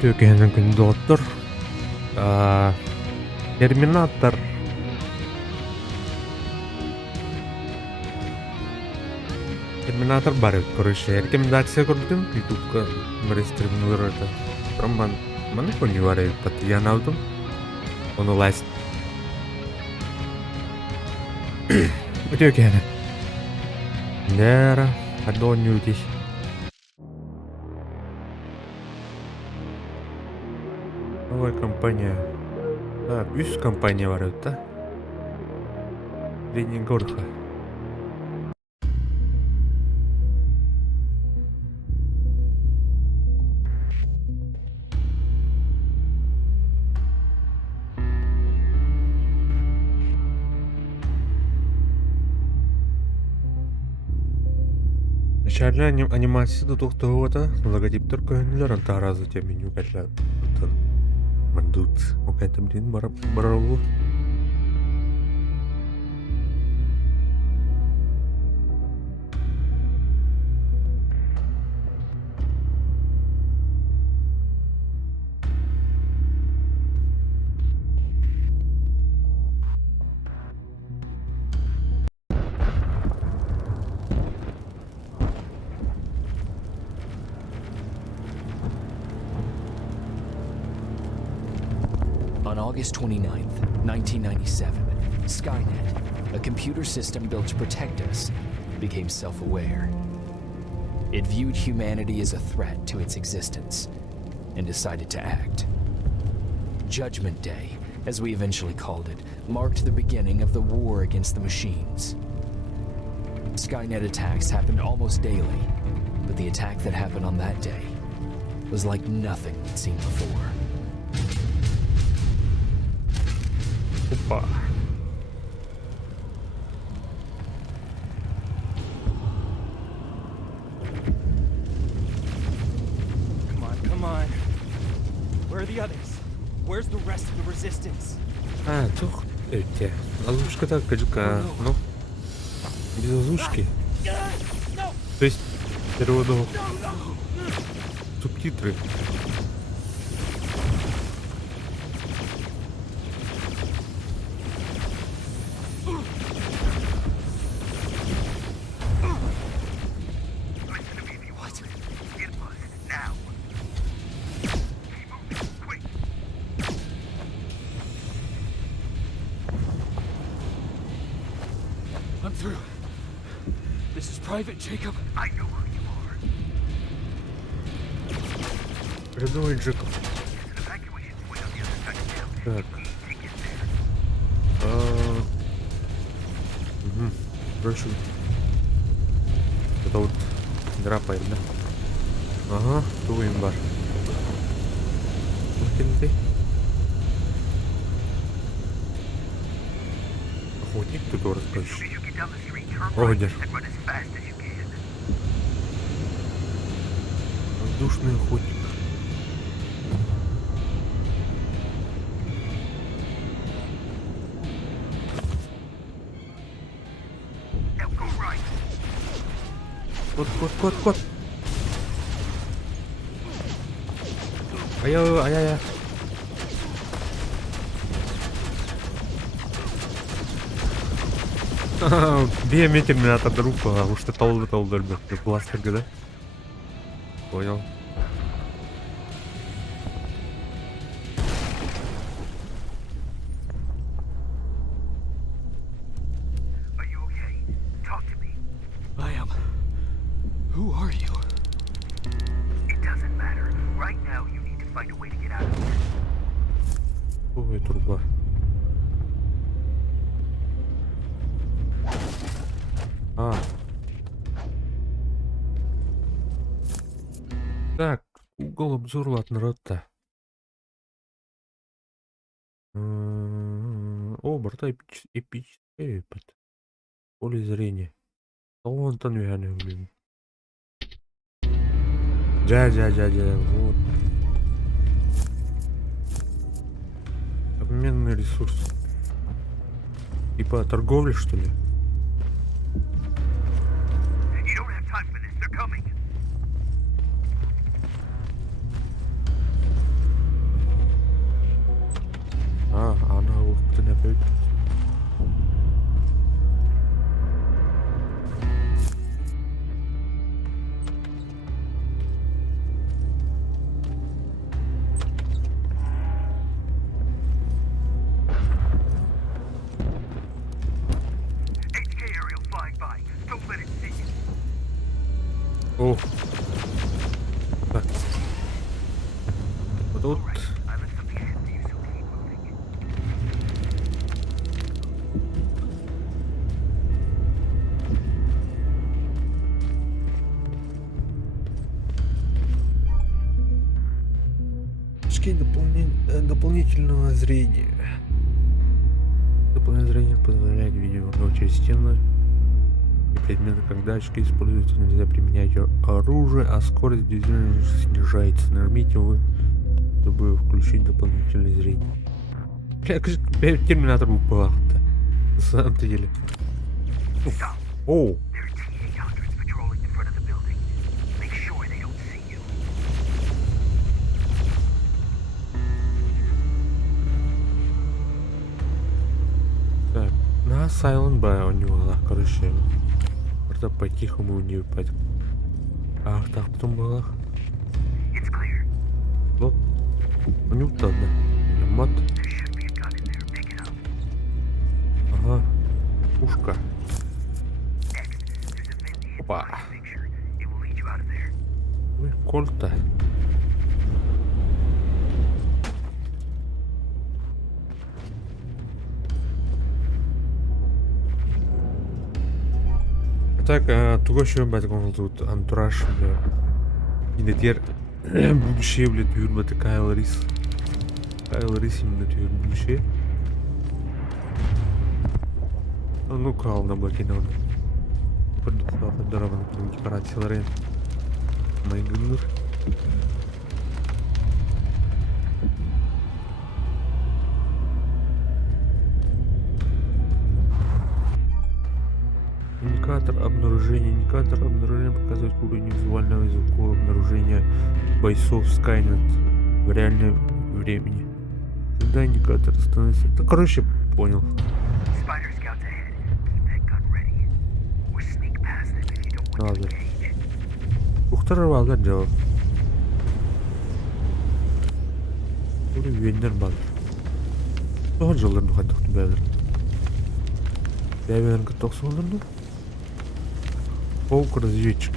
Työkehän kuin Doctor. Terminator. Terminator baru korisi. Erken daakse kordum YouTube merestrim nurata. Ramban mana koni vare patiyan aldım. Onu last. Työkehän. Nera, adon yuti. Новая компания. Так, üst компания var öte. Ленингорха. Начальный анимацияда тоқтауыда логотиптер көңілер антаразы теменю кәлі ұтын мандут оқайтымден баралу. On August 29th, 1997, Skynet, a computer system built to protect us, became self-aware. It viewed humanity as a threat to its existence and decided to act. Judgment Day, as we eventually called it, marked the beginning of the war against the machines. Skynet attacks happened almost daily, but the attack that happened on that day was like nothing we'd seen before. Опа. Come on. Where are the others? Where's the rest of the resistance? Тух, эти. Озвучка-то, ну, без озвучки. То есть, переводу субтитры. I'm through. This is Private Jacob. I know who you are. Рядовой Джекоб. There's an evacuation point on the other side of town. Так. We need to get there. Угу. Короче, это вот драпает, да? Ага, ту имбар. Ты. Охотник тут As расскажешь. soon as you get down the street, turn Oh, right dear. and run as fast as you can. Воздушный охотник. Now go right. Кот. Ай-яй-яй. Биями терминатор друг, уж ты толды, бластер, да? Понял. Are you okay? Talk to me. I am. Who are you? It doesn't matter. Right now, you need to find a way to get out of here. Ой, труба. Так, угол обзора от народа. О, борта эпический опыт. Поле зрения. Он там уверен, блин. Вот. Обменный ресурс. Типа торговля, что ли? You don't have time for this. They're coming. Чуть. HK aerial flying by. Don't let it see you. О. Так. Вот тут. Alright, I left something ahead for you, so keep moving. Очки дополнительного зрения. Дополнительное зрение позволяет видеть вокруг через стены и предметы. Когда очки используются, нельзя применять оружие, а скорость движения снижается. Нажмите вы, чтобы включить дополнительное зрение. Бля, терминатор был плохо-то. На самом деле. Stop. Оу. There are T-800s patrolling the front of the building. Make sure they don't see you. Так, на Silent Bay у него, короче, просто по-тихому у нее пойдет. Ах, так, потом было. It's clear. Вот. У него там, да. Мат. There should be a gun in there. Pick it up. Ага. Пушка. Next, there's a vent hidden Опа. behind the picture. It will lead you out of there. Ой, Кольта. Так, туго еще, блядь, он тут антураж, бля. И на тер будущее, блядь, тюрьма такая Кайл Рис. Кайл Рис именно тюрьма будущее. Ну, кал на блоке надо. Продолжал дорога на декорации Лорен. Мой гнур. Индикатор обнаружения показывает уровень визуального и звукового обнаружения бойцов Skynet в реальном времени. Когда индикатор становится... Ну, короче, понял. Spider scouts ahead. Keep that gun ready. Or sneak past them if you don't want to Ладно. engage. Ухтарывалар жауап. Уровень бар. Тоғыз жылдарды қайдақты бәлір. Бәлерінгі 90 жылдарды. Паук разведчик.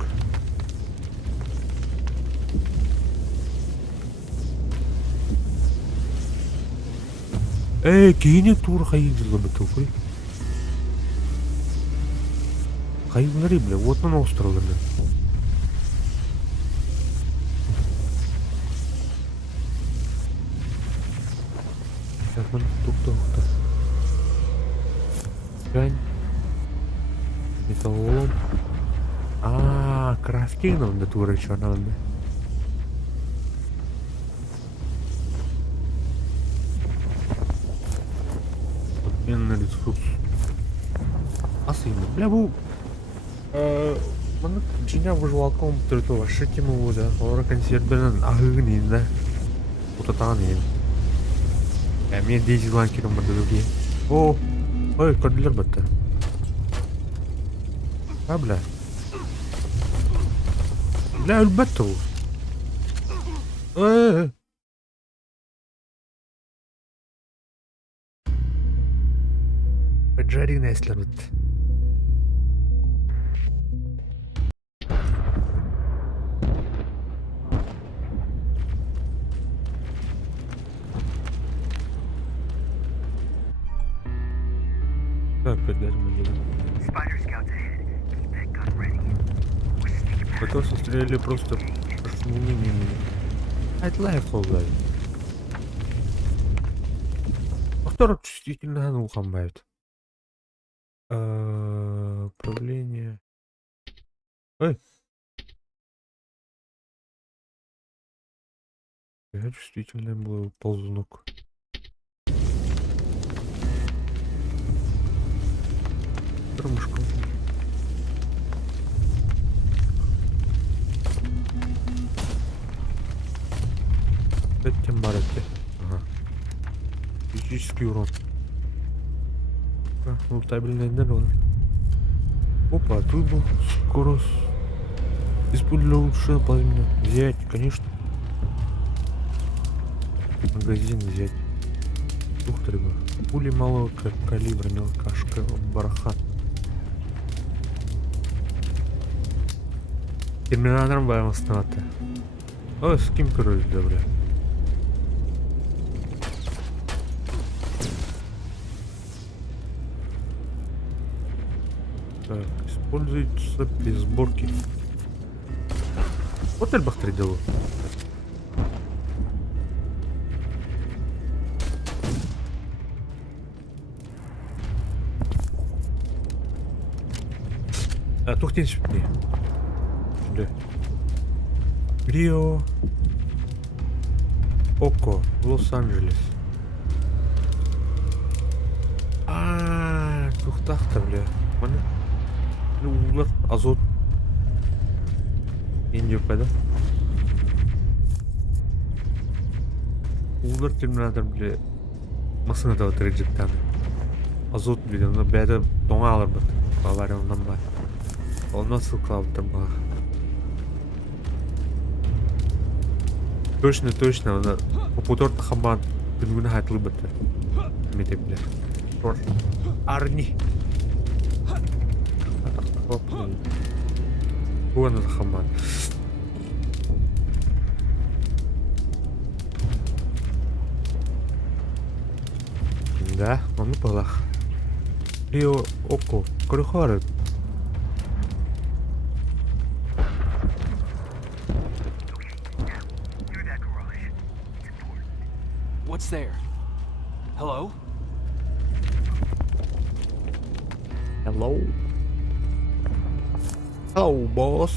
Кейіне тур қайын жылы біту қой. Қайынлары, бля, вот на островларда. Так, мына тоқта. Гань. Металлолом. Крафтингом да туры что надо. Обменный ресурс. Асыйны. Бля, бұл... Мұны жинап выжывалком түрті вашы кемі өзі. Олары консервберінің ағығын енді. Ұтатаған енді. Мен дейзилан керім барды өге. О, ой, көрділер бітті. Бля. Бля, өлбәтті ол. Поджарина, если бітті. Так, подожди. Spider scouts ahead. Keep that gun ready. Or sneak past Потому что стреляли просто... Не. Айтлайф қолдай. Второй чувствительно ну хамбает. Управление. Ой. Я чувствительный был ползунок. Тормушку. Это тем бараки. Ага. Физический урон. лутабельный народ. Опа, тут был скорость. Использовал лучше половину. Взять, конечно. Магазин взять. Ух ты, рыба. Пули малого калибра, мелкашка, барахан. Терминатором будем основаться. О, с кем, короче, добре. Так, используется при сборке. Вот эльбах 3 делу. А, тухтин сюда. Сюда. Рио. Око. Лос-Анджелес. Тухтахта, бля. Mana? Ular azot. Endi yo'qada. Ular terminator bile masinada o'tirajakdan. Azot bile uni beri to'ng'a olib avariya undan bor. Olmasa qolibdi bu. Точно, uni попутор хаман күнгүнө айтылып бетти. Метеплер. Тор. Арни. Вон это хаман. Да, он не палах. Рио Око, Корихары. What's there? Hello? Hello. Hello, boss.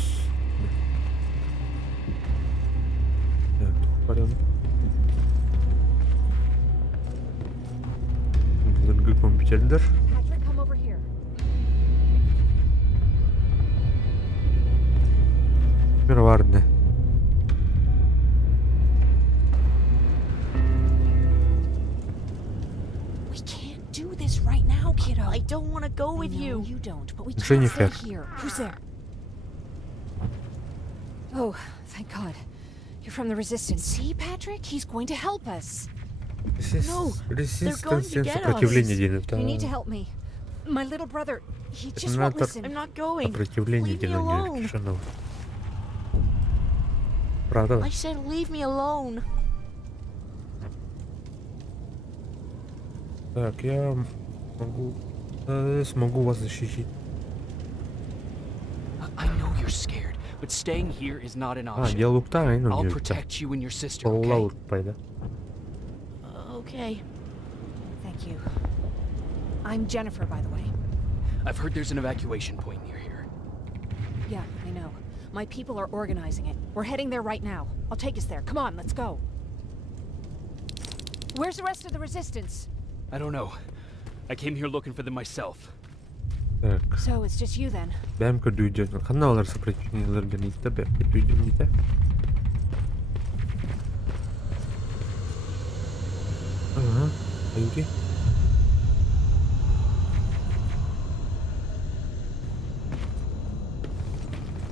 Так, тут порядок. Good компьютер. Patrick, come over here. Мироварне. We can't do this right now, kiddo. I don't want to go with No, you. you don't, but we can't Jennifer. stay here. Who's there? Oh, thank God. You're from the Resistance. See, Patrick? He's going to help us. No, they're going to get us. Сопротивление делает. You need to help me. My little brother, he just Terminator. won't listen. I'm not going. Сопротивление Leave me делает. alone. Шанов. Правда? I said leave me alone. Так, я смогу вас защитить. I know you're scared, but staying here is not an option. Диалог-то, I'll ну, protect you and your sister, okay? Лаут, пайда. Okay. Thank you. I'm Jennifer, by the way. I've heard there's an evacuation point near here. Yeah, I know. My people are organizing it. We're heading there right now. I'll take us there. Come on, let's go. Where's the rest of the Resistance? I don't know. I came here looking for them myself. Так, So it's just you then. бәм көрді үйден. Қандай олар сопротивлениелерге нейті бәм кетті үйден дейді. Аюки.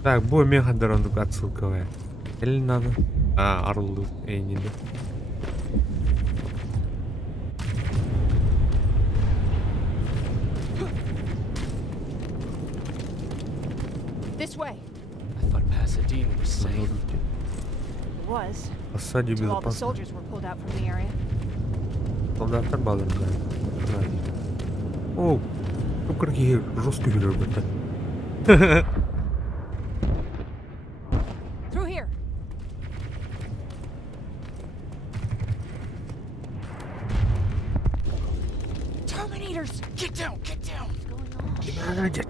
Так, бұл мен қандарондық отсылка бәм. Әлін надо. Арылды әйнеді. This way. I thought Pasadena was safe. It was. Осаде Until all the безопасно. soldiers were pulled out from the area. Солдаттар балым да. О, çok какие жесткие герои бәті. Through here. Terminators! Get down! Get down!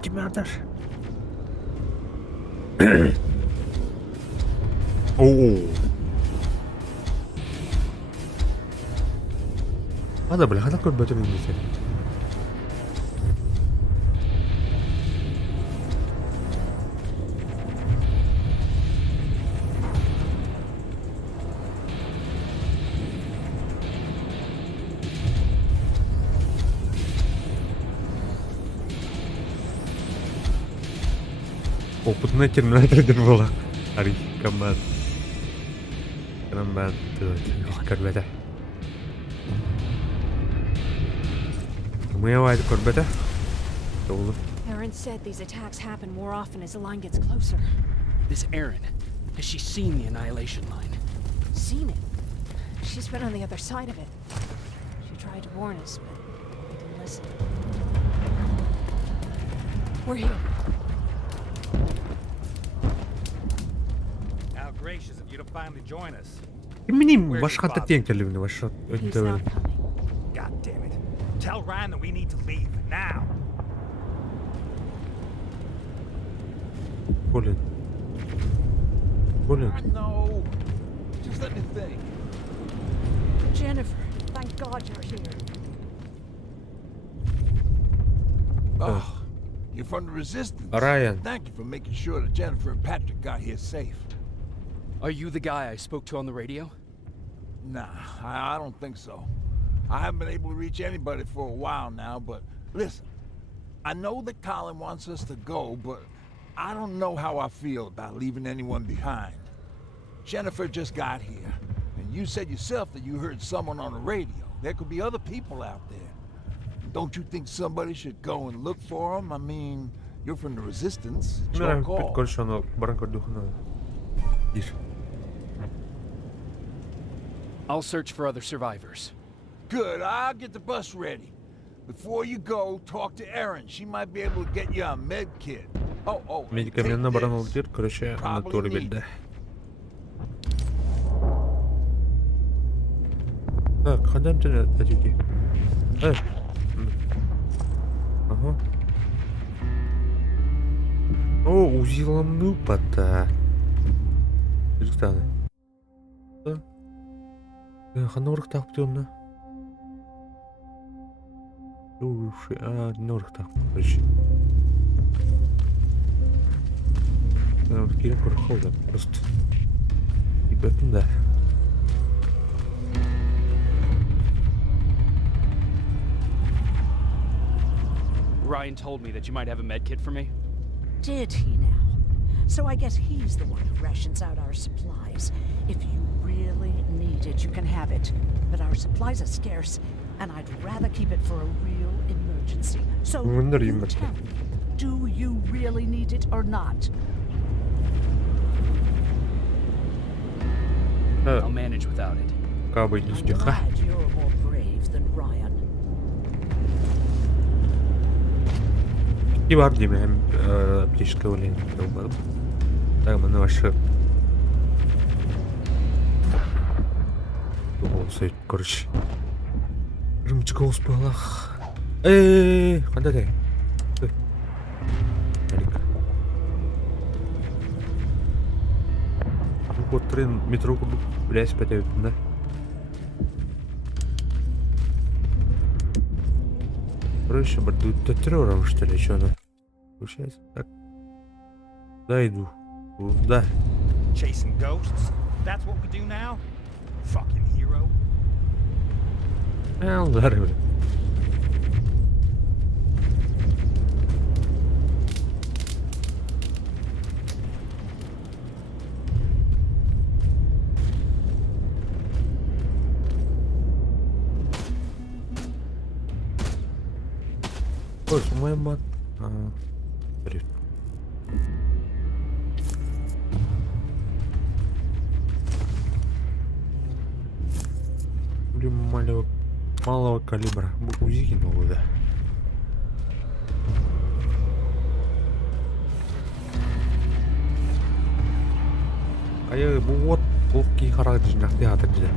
Терминатор. Ооо. Ада, бля, қандай көп бөтір немесе. Опытный терминатордер болақ. Ари, комбат. Комбат. Көрбәті. Мыя вайды көрбәті. Толы. Aaron said these attacks happen more often as the line gets closer. This Erin, has she seen the Annihilation Line? Seen it. She's been on the other side of it. She tried to warn us, but we didn't listen. We're here. How gracious of you to finally join us. Білмеймін, башқанта тең келіміне башы. He's not coming. God damn it. Tell Ryan that we need to leave now. Колин. No. Just let me think. Jennifer, thank God you're here. Oh, you're from the Resistance. Ryan. Thank you for making sure that Jennifer and Patrick got here safe. Are you the guy I spoke to on the radio? Nah, I don't think so. I haven't been able to reach anybody for a while now, but listen. I know that Colin wants us to go, but I don't know how I feel about leaving anyone behind. Jennifer just got here, and you said yourself that you heard someone on the radio. There could be other people out there. Don't you think somebody should go and look for them? I mean, you're from the Resistance. It's your Мен call. көрші аны баран көрдіғына. Ир. I'll search for other survivors. Good, I'll get the bus ready. Before you go, talk to Erin. She might be able to get you a med kit. Oh, and Медикаментна take баран this. ол дер, көрші аны Probably торы need белді. Так, қадам тәне әдеуге. Ага. О, узиламны пата. Түркістаны. Қана ұрық тақып деуімна? Уши, не ұрық тақып, көрші. Керен көрік қолда, просто. И бәтін да. Ryan told me that you might have a med kit for me. Did he now? So I guess he's the one who rations out our supplies. If you really need it, you can have it. But our supplies are scarce, and I'd rather keep it for a real emergency. So Wonder you you tell me, do you really need it or not? I'll manage without it. Кабы не I'm стиха. glad you're more brave than Ryan. И бар деймін, әм аптечка өлейін. Так, мұны башы. Олсы өтіп көрші. Рымчыға ұспалақ. Қанда дәй? Әлік. Отырын метро күрдік. Біляс бәді өттім да. Короче, бір террором, что ли, что-то. Получается, так. Куда иду? Куда? Chasing ghosts? That's what we do now? Fucking hero. Удар, бля. Ой, моя мать. Привет. Блин, малого калибра. Узики новые, да. А я вот ловкий характер на театр где.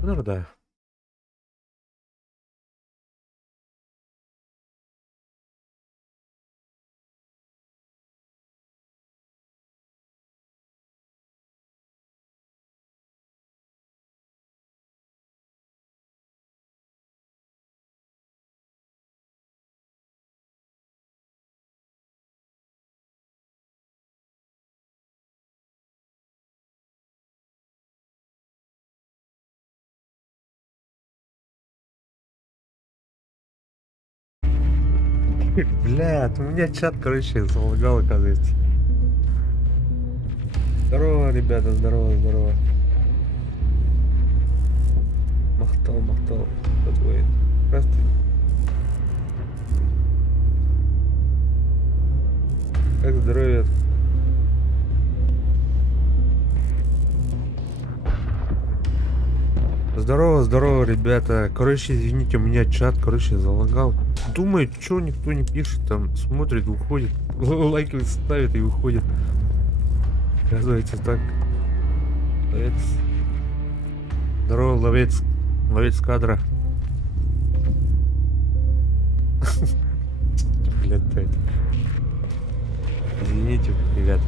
Ну да. Блядь, у меня чат, короче, залагал, оказывается. Здорово, ребята, здорово, здорово. Махтал, что твои? Здравствуй. Как здоровье? Здорово, ребята. Короче, извините, у меня чат, короче, залагал. Думает, что никто не пишет, там, смотрит, выходит, лайки ставит и выходит. Оказывается, так. Ловец. Здорово, ловец кадра. Блядь, извините, ребят.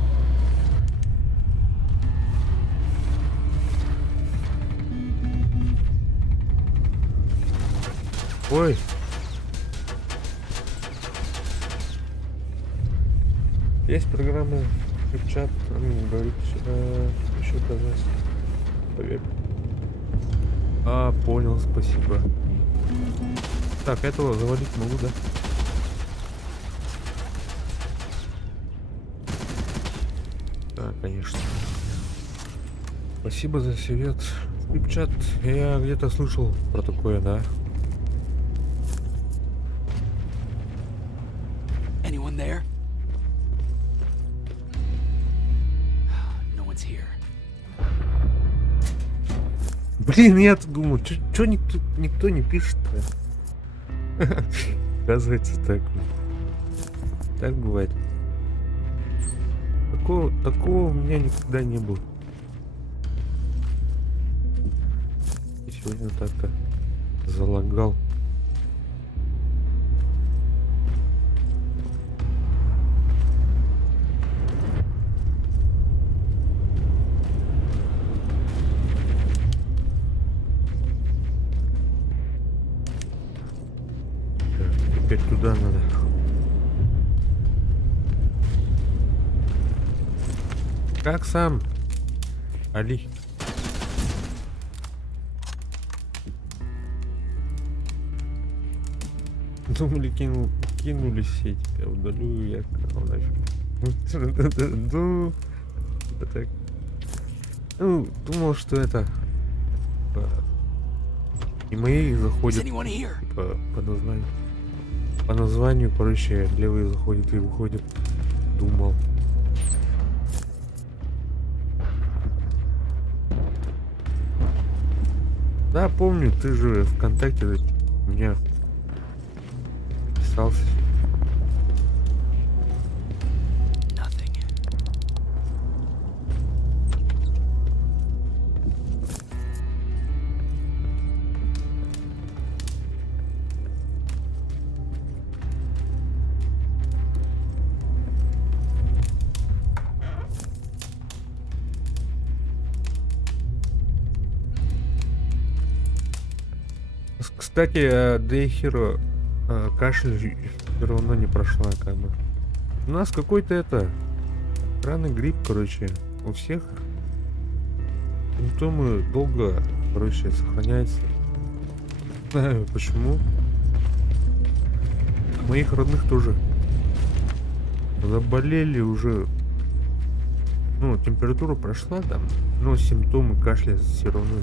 Ой. Есть программа чат, говорит, еще казалось. Поверь. А, понял, спасибо. Так, этого завалить могу, да? Да, конечно. Спасибо за совет. Чат, я где-то слышал про такое, да? Anyone there? No one's here. Блин, я-то думал, чё никто не пишет-то? Оказывается, так. Так бывает. Такого у меня никогда не было. И сегодня так-то залагал. Теперь туда надо. Как сам? Али. Думали, кинули сеть. Я удалю, я нафиг. Ну, так. Ну, думал, что это и мои заходят по названию, короче, левые заходят и выходят. Думал. Да, помню, ты же ВКонтакте у меня писался. Кстати, Дейхиро кашель все равно не прошла, как бы. У нас какой-то странный грипп, короче, у всех. Симптомы долго, короче, сохраняются. Не знаю почему. Моих родных тоже заболели уже. Ну, температура прошла там, но симптомы кашля все равно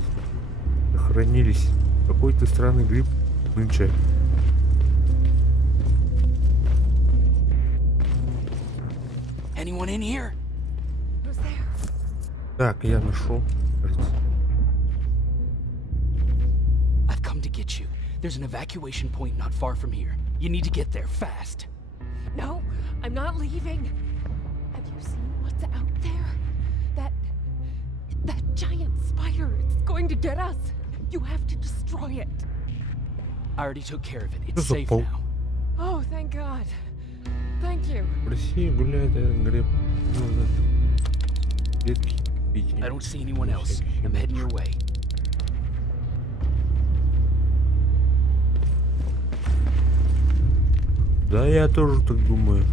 сохранились. Какой-то странный грипп нынче. Anyone in here? Так, я нашел, кажется. I've come to get you. There's an evacuation point not far from here. You need to get there fast. No, I'm not leaving. Have you seen what's out there? That giant spider. It's going to get us. You have to destroy it. I already took care of it. It's This is a safe pulp. now. Oh, thank God. Thank you. В России гуляет гриб. Редкий. I don't see anyone else. I'm heading your way. Да, я тоже так думаю.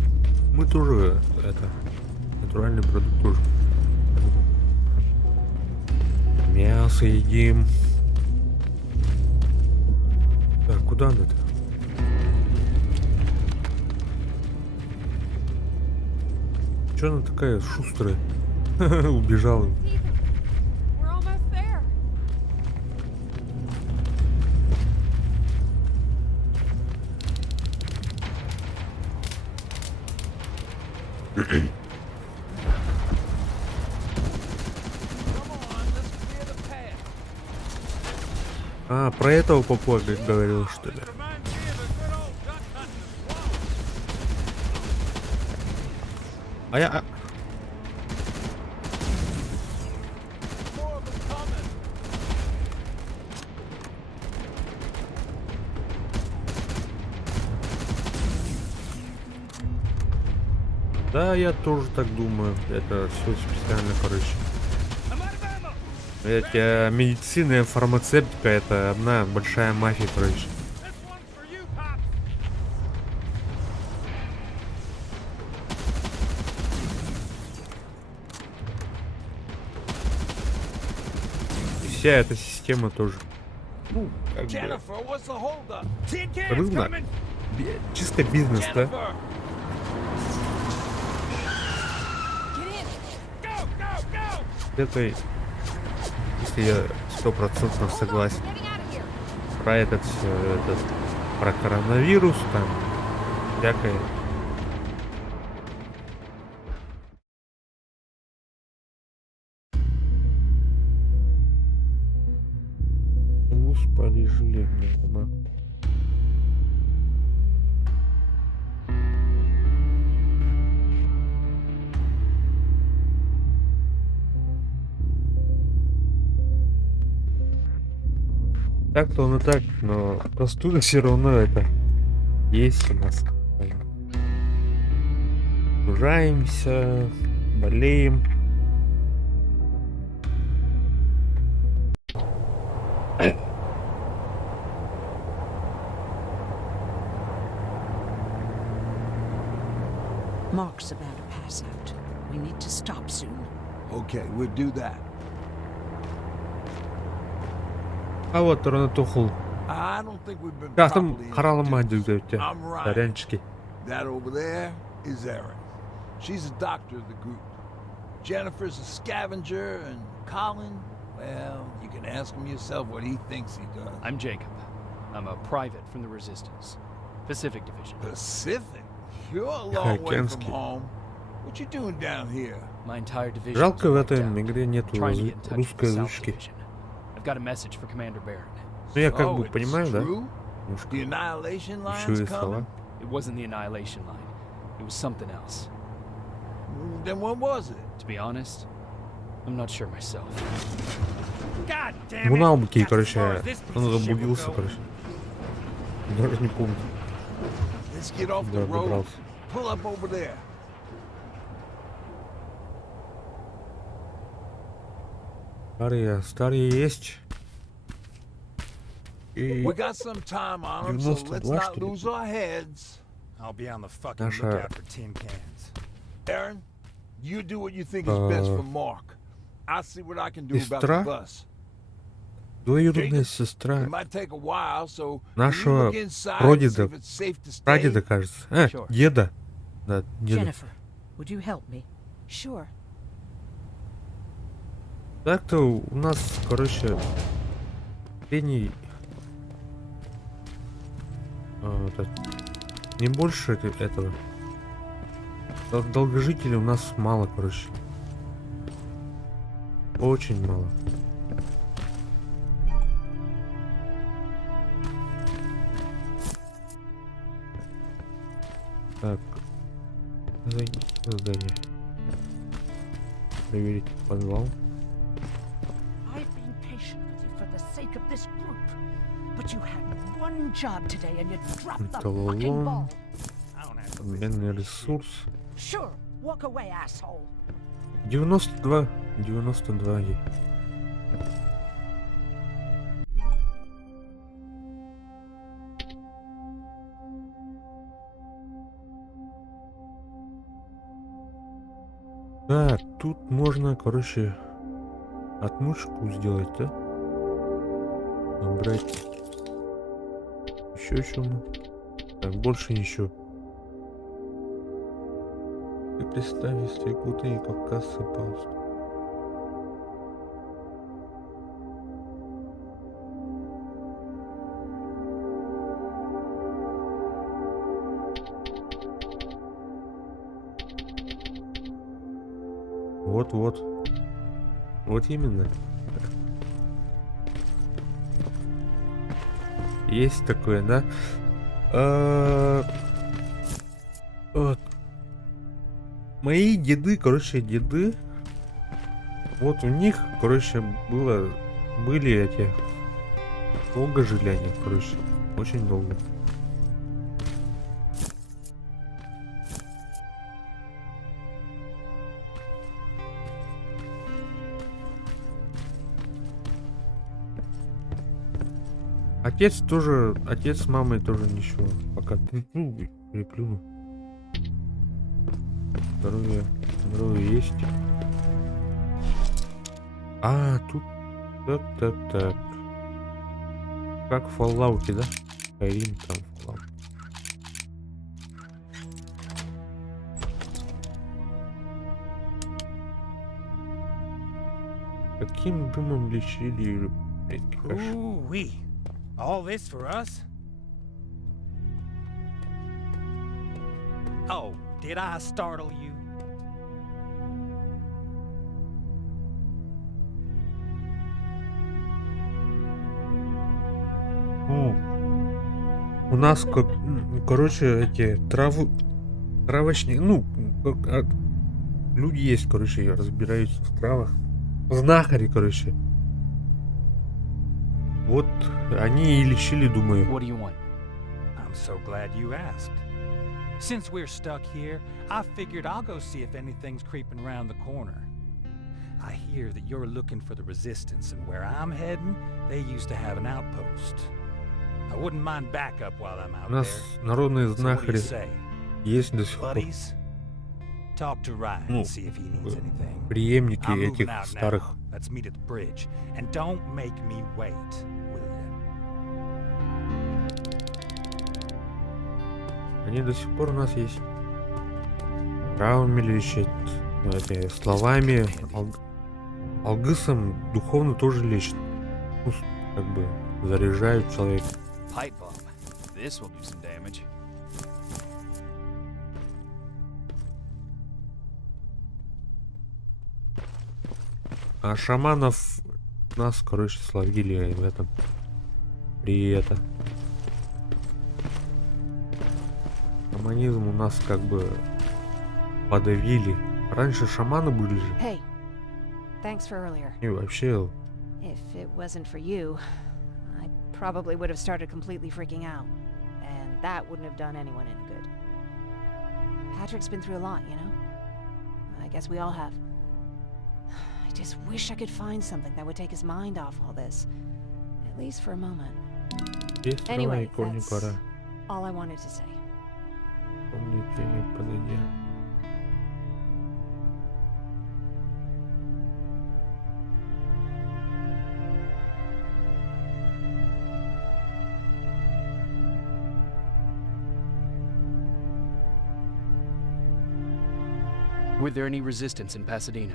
Мы тоже натуральный продукт тоже. Мясо едим. Так, куда надо? Чё она такая шустрая? Убежала. Ethan, we're almost there. А, про этого Попо говорил, что ли? А я... Да, я тоже так думаю. Это все специально, короче. Эти медицина и фармацевтика — это одна большая мафия, короче. И вся эта система тоже. Ну, как бы... Jennifer, what's the holdup? Tin cans Рынок. coming! Чисто бизнес, да? Jennifer! Go, go, go! Это... Если я 100% согласен. Про этот все, про коронавирус, там, всякое. Господи, железная дома. Так-то он и так, но простуда все равно это есть у нас. Сужаемся, болеем. Mark's about to pass out. We need to stop soon. Okay, we'll do that. А вот Ронатухул. I don't think we've been Как там properly Харалама introduced. у тебя? I'm Ryan. Сорянчики. That over there is Erin. She's a doctor of the group. Jennifer's a scavenger, and Colin, well, you can ask him yourself what he thinks he does. I'm Jacob. I'm a private from the Resistance. Pacific Division. Pacific? You're a long way from Тихоокеанский. home. What you doing down here? My entire division. Жалко, в was wiped этом out. игре нету Trying to get in touch with the South русскоязычки. Division. I've got a message for Commander Barron. Ну я как Oh, бы it's понимаю, да? true? Немножко. The annihilation line's Ключевые слова. coming? It wasn't the Annihilation Line. It was something else. Then what was it? To be honest, I'm not sure myself. God damn it! Муналбки, That's as far короче, as this piece он of shit will заблудился, go. короче. Даже не помню. Let's get off Да, the road. добрался. Pull up over there. Старые есть. И We got some time on them, so let's 92, not что ли? lose our heads. I'll be on the fucking Наша- lookout for tin cans. Aaron, you do what you think is best for Mark. I'll see what I can do about the Сестра? bus. двоюродная It сестра might take a while, so нашего you look inside and see прадеда, if it's safe to stay. прадеда, кажется. Sure. Деда. Да, деда. Jennifer, would you help me? Sure. Так-то у нас, короче, трений не больше этого. Долгожителей у нас мало, короче. Очень мало. Так. Зайти в здание. Проверить подвал. I've been patient with you for the sake of this group. But you had one job today and you dropped the fucking ball. I don't have to Обменный ресурс. Sure, walk away, asshole. 92. 92 есть. Так, тут можно, короче, отмычку сделать, да? Набрать. Еще чем? Так, больше ничего. представь, если Якутия и Кавказ сопался. Вот-вот. Вот именно. Есть такое, да? Вот. Мои деды, деды. Вот у них, были эти. Долго жили они, очень долго. Отец с мамой тоже ничего. Пока переплюну. Здоровье есть. А, тут... Так. Как в Fallout, да? Skyrim там Fallout. Каким дымом лечили предки каши? Ooh-wee. All this for us? Oh, did I startle you? У нас эти травочные, люди есть, разбираются в травах. Знахари, Вот они и лечили, думаю. What do you want? I'm so glad you asked. Since we're stuck here, I figured I'll go see if anything's creeping around the corner. I hear that you're looking for the Resistance, and where I'm heading, they used to have an outpost. I wouldn't mind backup while I'm out У нас there. народные So what do знахари you say, есть до сих пор. buddies? Talk to Ryan and see if he needs anything. Преемники I'm moving этих out старых. now. Let's meet at the bridge. And don't make me wait, will you? Они до сих пор у нас есть. Травами лечат, словами. Алгысом духовно тоже лечат. Заряжают человека. Pipe bomb. This will do some damage. А шаманов нас, словили в этом. Шаманизм у нас подавили. Раньше шаманы были же. Hey, thanks for earlier. И вообще, If it wasn't for you, I probably would have started completely freaking out. And that wouldn't have done anyone any good. Patrick's been through a lot, you know? I guess we all have. I just wish I could find something that would take his mind off all this. At least for a moment. есть трава и Anyway, корни that's пора. all I wanted to say. Помните, подойди. Were there any resistance in Pasadena?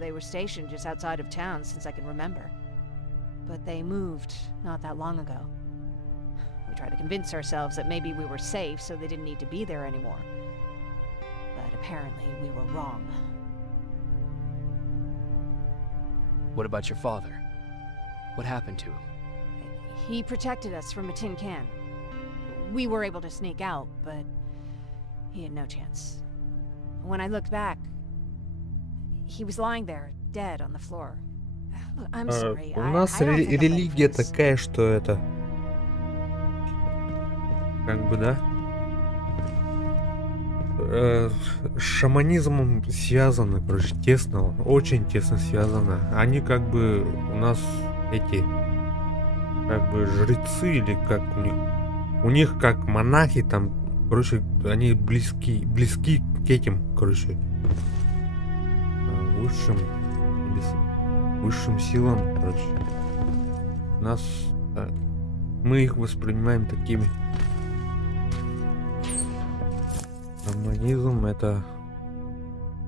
They were stationed just outside of town since I can remember. But they moved not that long ago. We tried to convince ourselves that maybe we were safe, so they didn't need to be there anymore. But apparently we were wrong. What about your father? What happened to him? He protected us from a tin can. We were able to sneak out, but he had no chance. When I looked back, he was lying there, dead on the floor. Look, I'm sorry. У нас I don't think I'm ready for религия this. такая, что это... да? С шаманизмом связано, тесно, очень тесно связано. Они у нас эти, жрецы или как у них как монахи там, они близки к этим, высшим силам, Нас, мы их воспринимаем такими. Шаманизм — это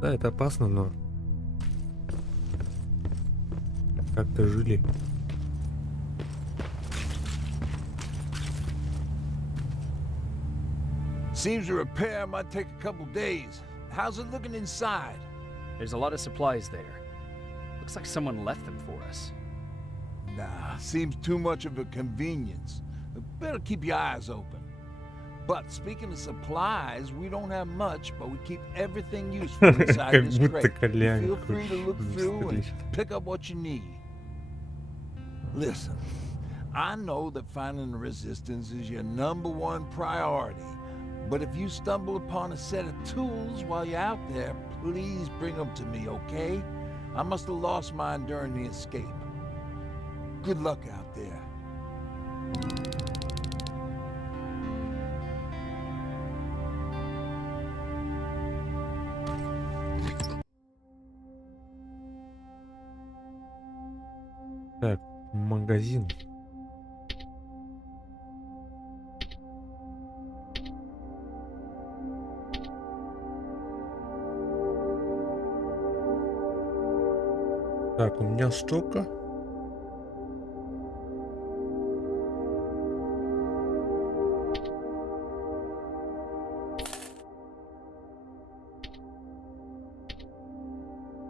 Да, это опасно, но как-то жили. Seems the repair might take a couple days. How's it looking inside? There's a lot of supplies there. Looks like someone left them for us. Nah, seems too much of a convenience. Better keep your eyes open. But speaking of supplies, we don't have much, but we keep everything useful inside Как this будто crate. Колян Feel free to look хочет through and встретить. pick up what you need. Listen, I know that finding the resistance is your #1 priority, but if you stumble upon a set of tools while you're out there, please bring them to me, okay? I must have lost mine during the escape. Good luck out there. Так, магазин. Так, у меня столько.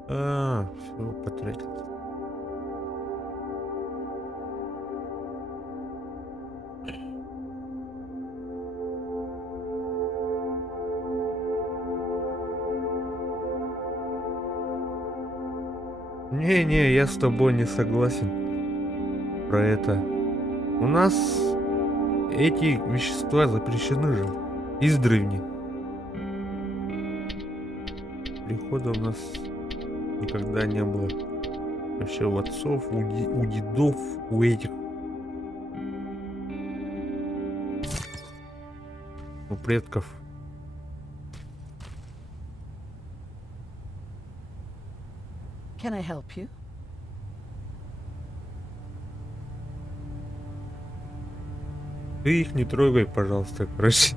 Все потратил. Не, я с тобой не согласен про это. У нас эти вещества запрещены же. Издревле. Прихода у нас никогда не было. Вообще у отцов, у дедов, у этих. У предков. Can I help you? Ты их не трогай, пожалуйста, короче.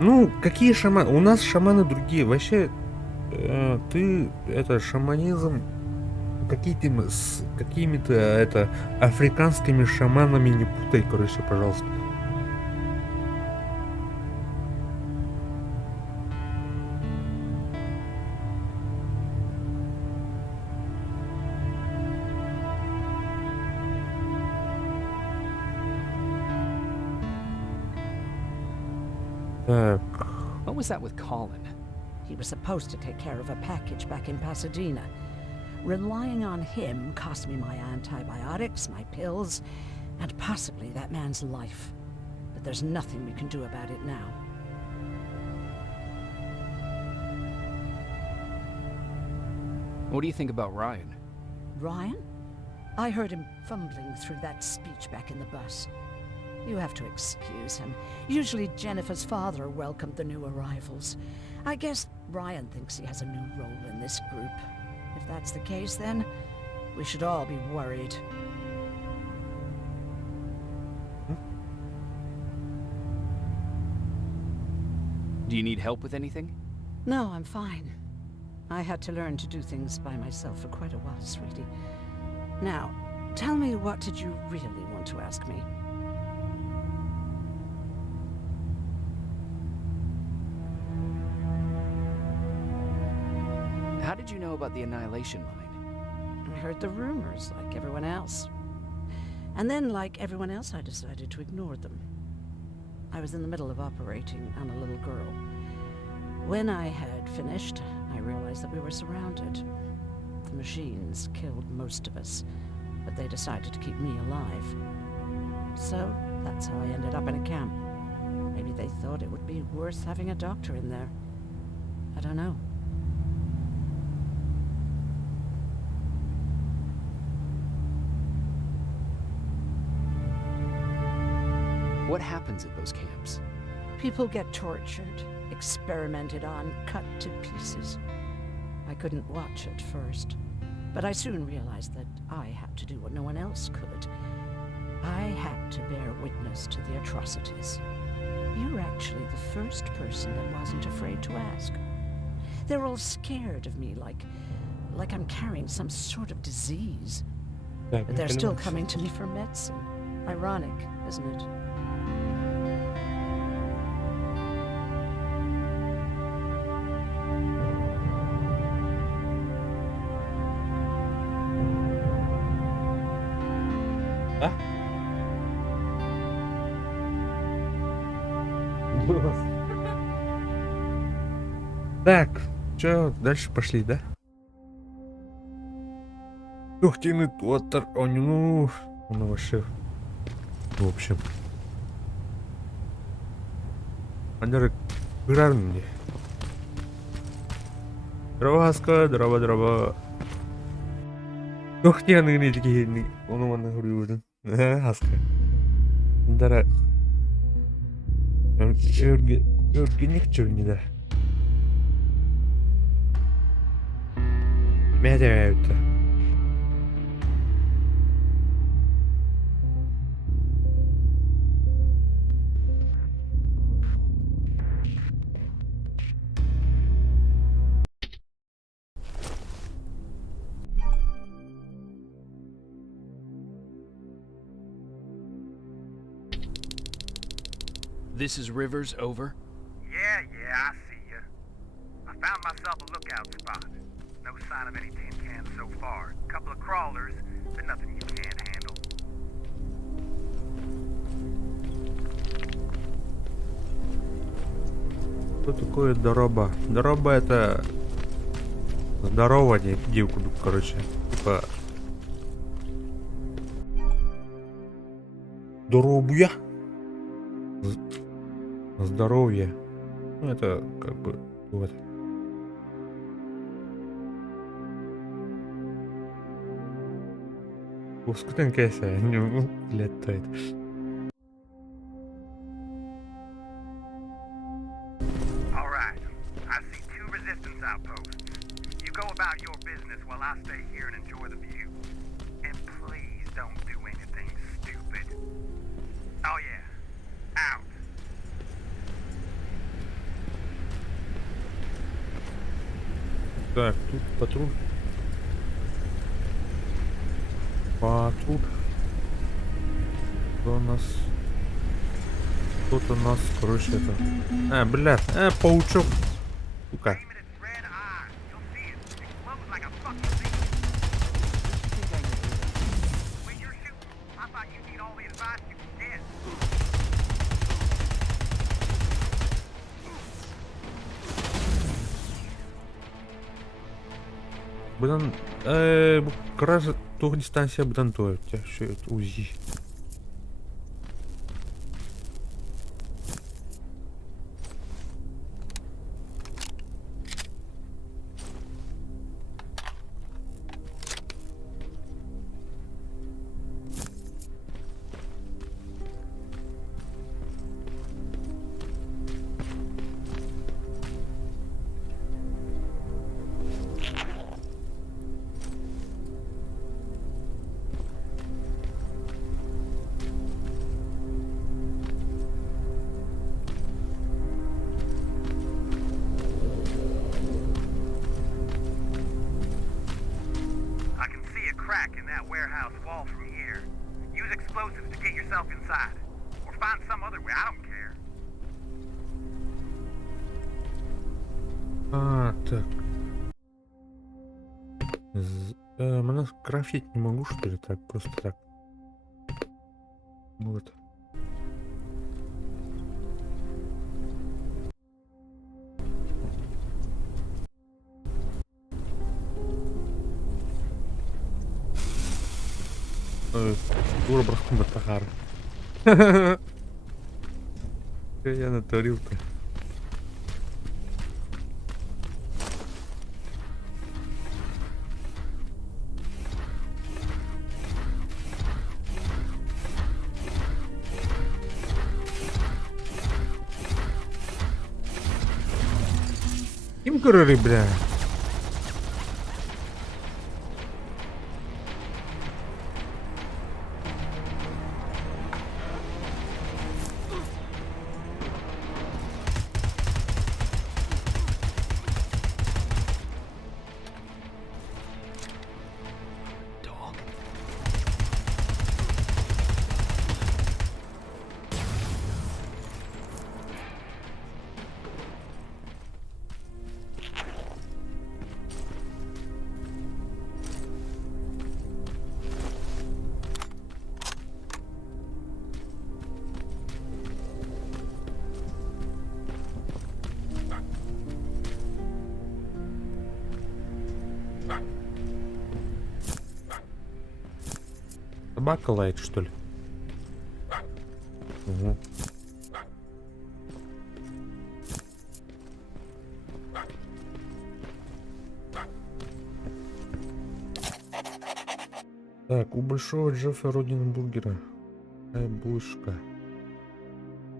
Ну, какие шаманы? У нас шаманы другие. Вообще, ты, это, шаманизм с какими-то, это, африканскими шаманами не путай, короче, пожалуйста. Так, What was that with Colin? He was supposed to take care of a package back in Pasadena. Relying on him cost me my antibiotics, my pills, and possibly that man's life. But there's nothing we can do about it now. What do you think about Ryan? Ryan? I heard him fumbling through that speech back in the bus. You have to excuse him. Usually Jennifer's father welcomed the new arrivals. I guess Ryan thinks he has a new role in this group. If that's the case, then we should all be worried. Do you need help with anything? No, I'm fine. I had to learn to do things by myself for quite a while, sweetie. Now, tell me, what did you really want to ask me? How did you know about the Annihilation Line? I heard the rumors, like everyone else. And then, like everyone else, I decided to ignore them. I was in the middle of operating on a little girl. When I had finished, I realized that we were surrounded. The machines killed most of us, but they decided to keep me alive. So, that's how I ended up in a camp. Maybe they thought it would be worth having a doctor in there. I don't know. What happens at those camps? People get tortured, experimented on, cut to pieces. I couldn't watch at first, but I soon realized that I had to do what no one else could. I had to bear witness to the atrocities. You're actually the first person that wasn't afraid to ask. They're all scared of me, like I'm carrying some sort of disease. Так, But не they're still понимаю. coming to me for medicine. Ironic, isn't it? А? Так, чё, дальше пошли, да? Ух, тянет Уотер, ну, он вообще, в общем. Андрей, играй мне. Дрова, дрова. Ух, тяны не такие, он у меня говорит, хаска. Дара, örgünlük çölünde. Meğerde. This is Rivers, over. Yeah, I see ya. I found myself a lookout spot. No sign of any tin cans so far. Couple of crawlers, but nothing you can't handle. Что такое дороба? Дороба это здорование, девку, короче. Типа здоровья. Здоровье. Ну это как бы вот. Ускутен кеся, не летает. All right. I see 2 resistance outposts. You go about your business while I stay here and enjoy the view. And please don't do anything stupid. Oh yeah. Out. Так, тут патруль. Патруль. Кто у нас? Кто-то нас, короче, это... бля, паучок. Сука. Aim at its red eye. You'll see it. Explodes like a fucking beast. When you're shooting, I thought you'd need all the advice you could get. Buradan bu kadar doğru distansiya buradan doğru. Ya şöyle Uzi. I can see a crack in that warehouse wall from here. Use explosives to get yourself inside. Or find some other way, I don't care. Так. Она крафтить не могу, что ли, так, просто так. Вот. Дура брахун батахар. Что я натворил-то? Kim görür bля? Собака лает, что ли? Угу. Так, у большого Джеффа Роденбургера булочка.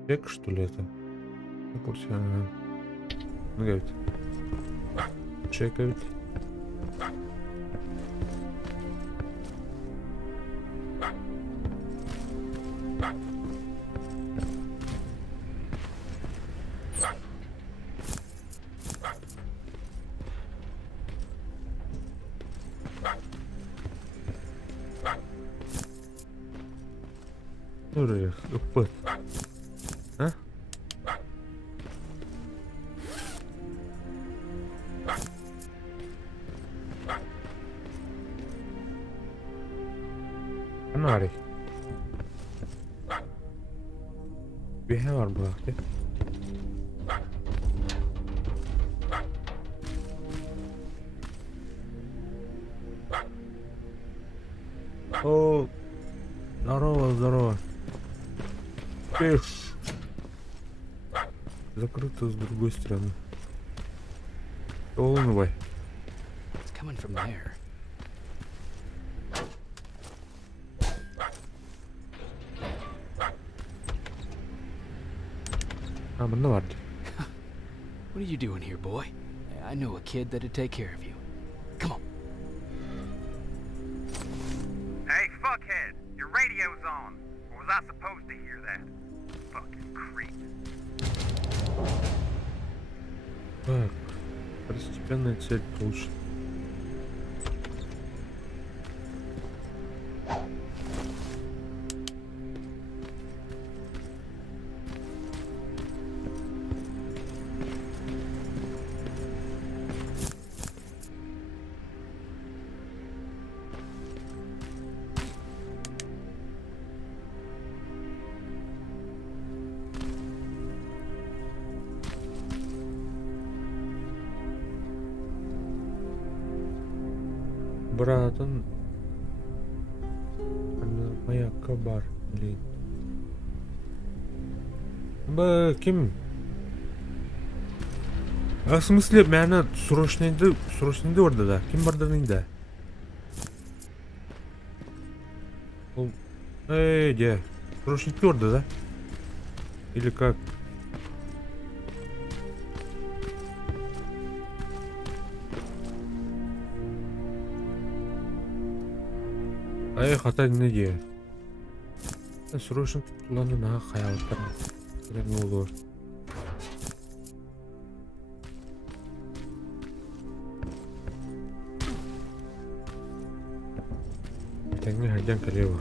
Чек, что ли, это? Ага. Ну, говорит. Чека ведь. Ура, опа. А? Fenari. Bir şey var burada. О, здорово, здорово. Эх. Закрыто с другой стороны. Давай. It's coming from there. Bunda vardı. What are you doing here, boy? I know a kid that'd take care of you. Come on. Hey, fuckhead! Your radio's on! Or was I supposed to hear that? Fucking creep. Так. Второстепенная цель получена. Братан. Маякка бар, блин. Ким? В смысле, мәні срочныйды орда да. Ким бардырныңда? Де. Срочники орда да? Или как? Хата не де. Срочно тұланы наға қаялықтар. Не olur. Тәңі хайдан кәлеу.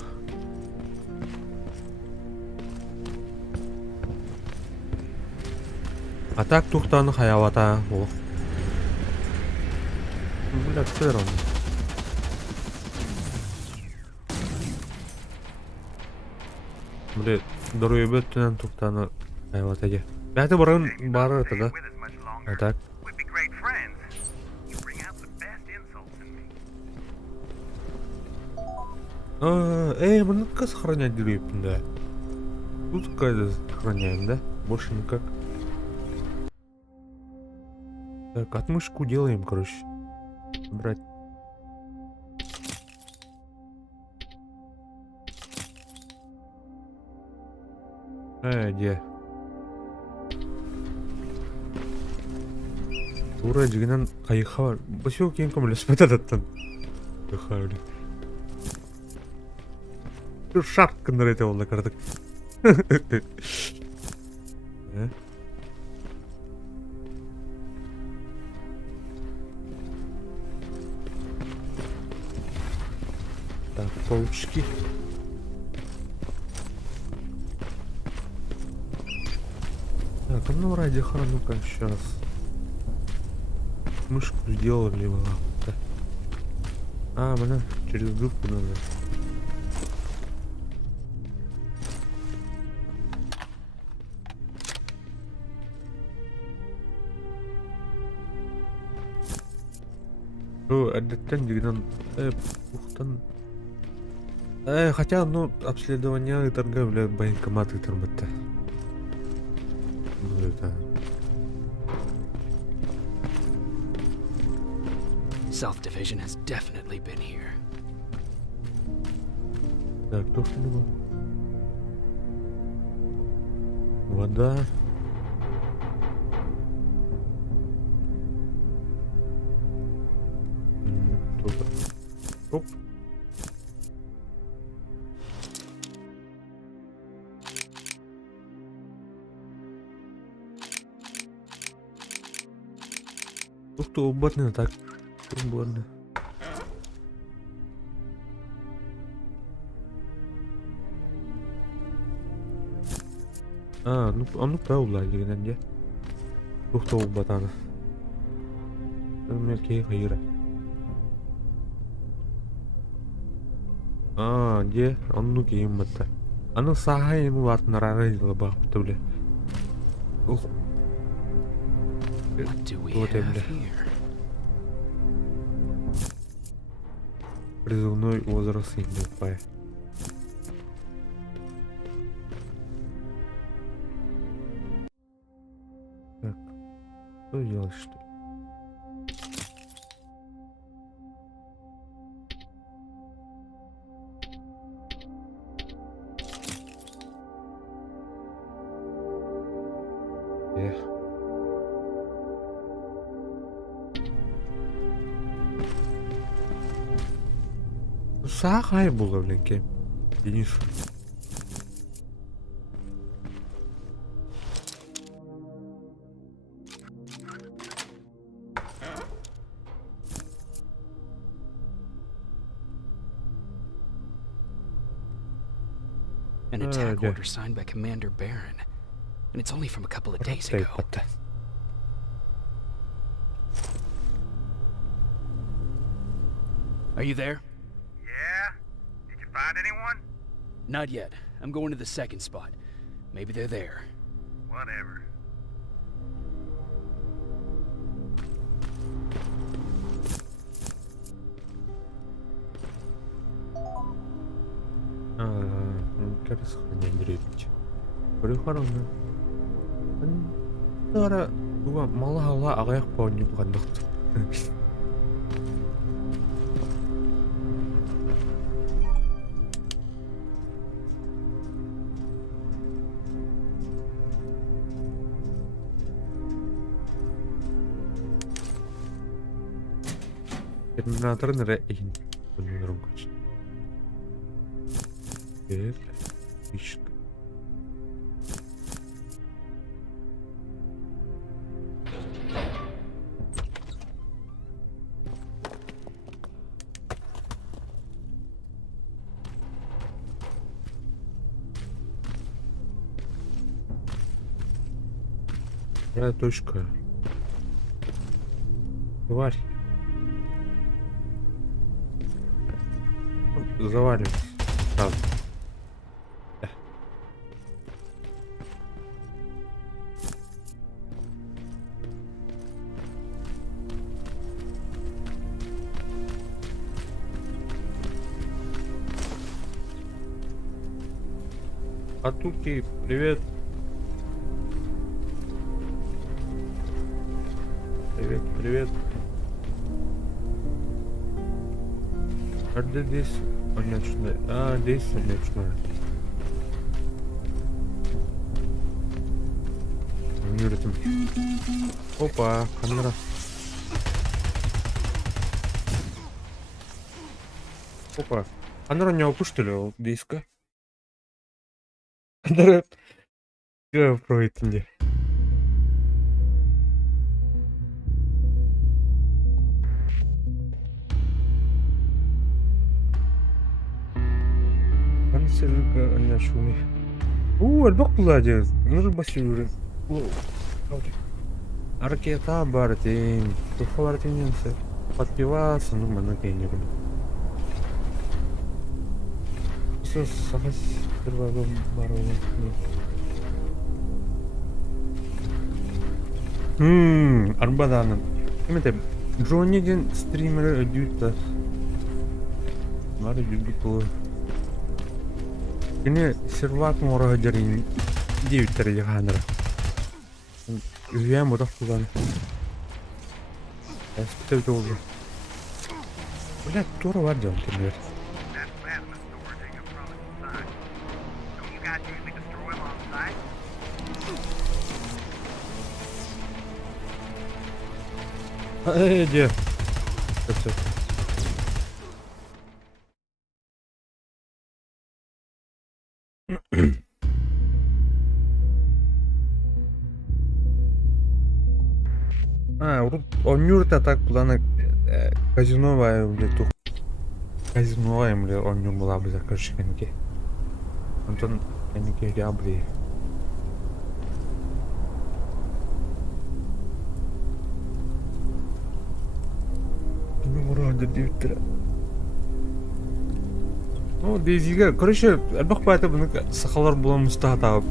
Атак тұқтаны қаялата. Бұлда түсер оны. Блин, дорогой бөттінен тұқтаны қаялата же. Бәті бұрын бары аты да. Атак. Мы как сохранять деревья, да? Тут какая-то сохраняем, да? Больше никак. Так, отмышку делаем, короче. Брать. Где? Ура, жигнан кайха бар. Башок ең көмілі спәтат аттан. Кайха бар. Шарт кіндір ете олда кірдік. Так, паучки. Так, ну ради храну-ка сейчас. Мышку сделали его. Мне через группу надо. Әдеттен дегеннен бұқтан Хотя, ну, обследование и торговля банкоматы термата. Ну, это... South Division has definitely been here. Так, кто что-нибудь? Вода. Тут. Оп. Ух ты, уборная так. Уборная. Ну правда, где? Ух ты, убатана. Мелкие хайры. Где? Он ну кейм это. Оно сахай ему ват нарарайла бах, бля. Ух. What do we Вот я, have бля. here? Призывной возраст НДП. Так, что делать, что ли? Эх. Сахай было, блин, кем? Денис. An attack yeah. order signed by Commander Barron. And it's only from a couple of days Тай, ago. пота. Are you there? Yeah? Did you find anyone? Not yet. I'm going to the second spot. Maybe they're there. Whatever. Кажется, не дрепить. Прихороны. Тара, уга мала агаяк пауни бугандыкты. Терминатор нere ин. Bilmiyorum kaç. Evet. Hiç. Точка. Тварь. Заваливайся. Сразу. Да. Атуки, привет. Привет, привет. Где здесь? Конечно. Здесь, конечно. Yürüdüm. Опа, камера. Опа. Камера не опустили, диска. Камера. Я проект мне. Канцелярка анашуми. Албак булади. Нур басюры. Аркета бартин. Тухвартиненсе. Подпиваться, ну мы накинем. Все сахас первого барона. Арбаданым. Кімете, Джонниген стримері өдейді. Мары жүргі қолы. Ini servak moro jaring di utara jahanara. Üyem odak kullanı. Espri de oldu. Ulan doğru var canım dinliyor. That plasma storage ain't a promising sign. Don't you guys usually destroy them on site? Diyor. Çok. Урут онюрт атак плана казиновая бля тух. Казиновая бля онюр была бы закашканки. Антон аники рябли. Ну вроде дивтра. Ну дезига, короче, албах байта буны сахалар булам мустахата.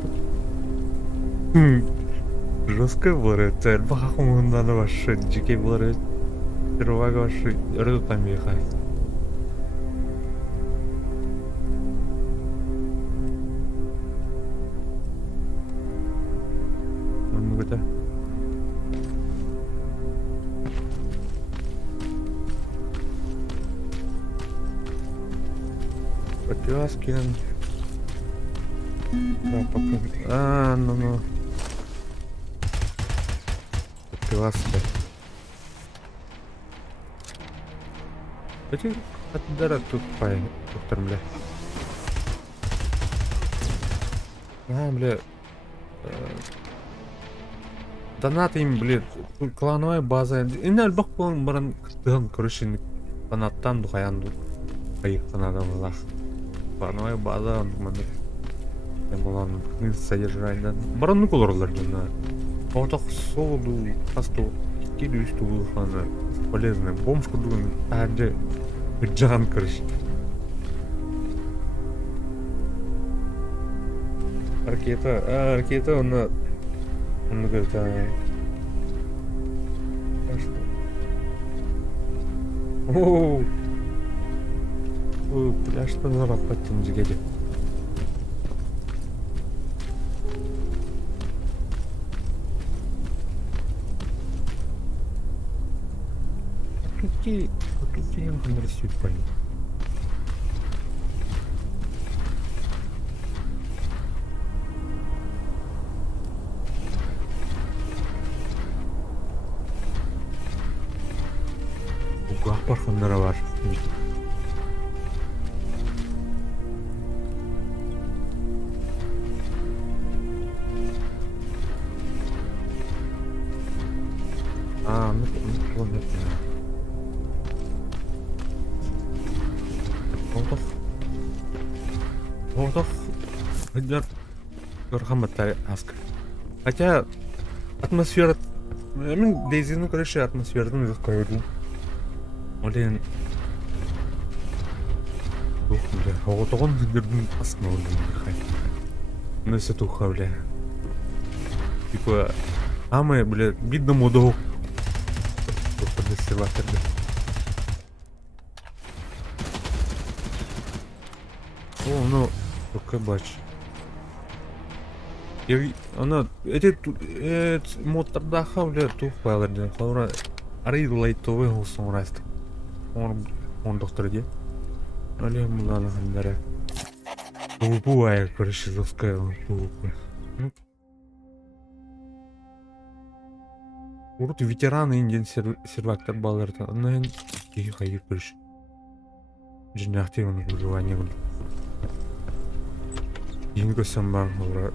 Жестко было, цель бахаху надо ваши дикие было, первого ваши рыду там ехать. Ну где? Подвязки. Да, пока. Ну. Классно. Эти отдара тут пай, доктор, бля. Бля. Донаты им, бля, клановая база. Инде албак болан баран кыртыган, короче, донаттан духаян поехал надо было. Клановая база, мандыр. Болан содержание. Баран нуколорлар жана. Отох солду, пасту, кидуешь ту фана полезная бомжку думаю, где джан короче. Ракета, он говорит, пляж позоров потом жигеди. Какие он рисует пойми. Угах парханлары бар. Ну, Отох. Гыдар. Рахматтар аска. Хотя атмосфера... Мен Дейзину, короче, атмосферадан өзі қойырдым. Олен... Тух, бля. Оғытоғын гыдырдың асына олен. Нөсі туха, бля. Типа... Амы, бля, бидно модоғ. Тухады серваторды. О, ну... Только бач. Ана, эти моторда хавля тух байларды. Хавра арилайтовый голсон раст. Он докторде. Али мулана хандара. Тупуая, короче, заскайл. Урут ветераны инден сервактор баларды. Ана и хайыр короче. Жинахтивный выживание. Инго самбар хавра.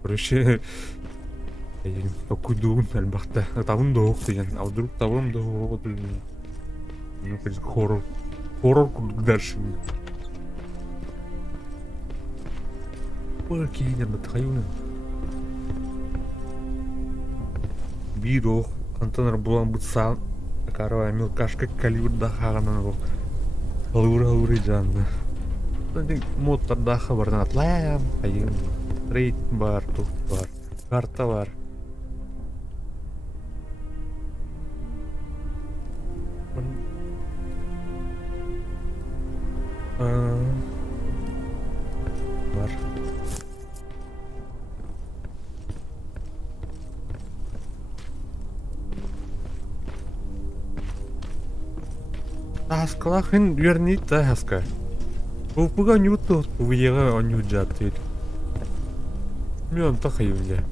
Короче, покуду албахта. Тавын доох деген. А вдруг тавым доох. Ну, конечно, хоррор. Хоррор дальше. Ой, кейнер батхаюны. Бирох. Антонар булан бутсан. Карва мелкашка калибр дахаганан бок. Алура жанны. Тадик мотор даха бардан атлаям. Айын. Рейд бар, тух бар. Карта бар. Бар. Таскалах ин верни таска. Упуга нюту увиега онюджат тит. Мен тахаюля.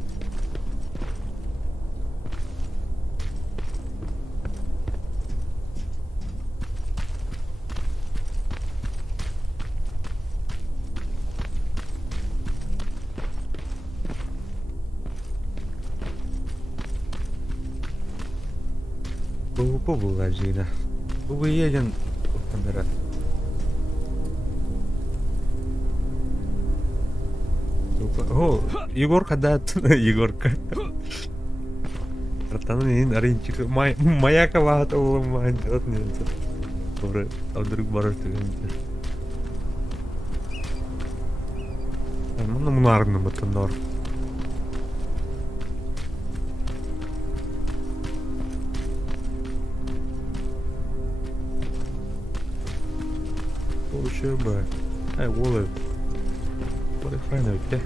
Побыла Жина. Вы едем камера. О, Егорка, да, Егорка. Братан, мен ориентир маяка багата болмайын жатат мен. Добре, алдырып барар дегенде. Мына аргына батандар. Coba, boleh. Boleh fine aja.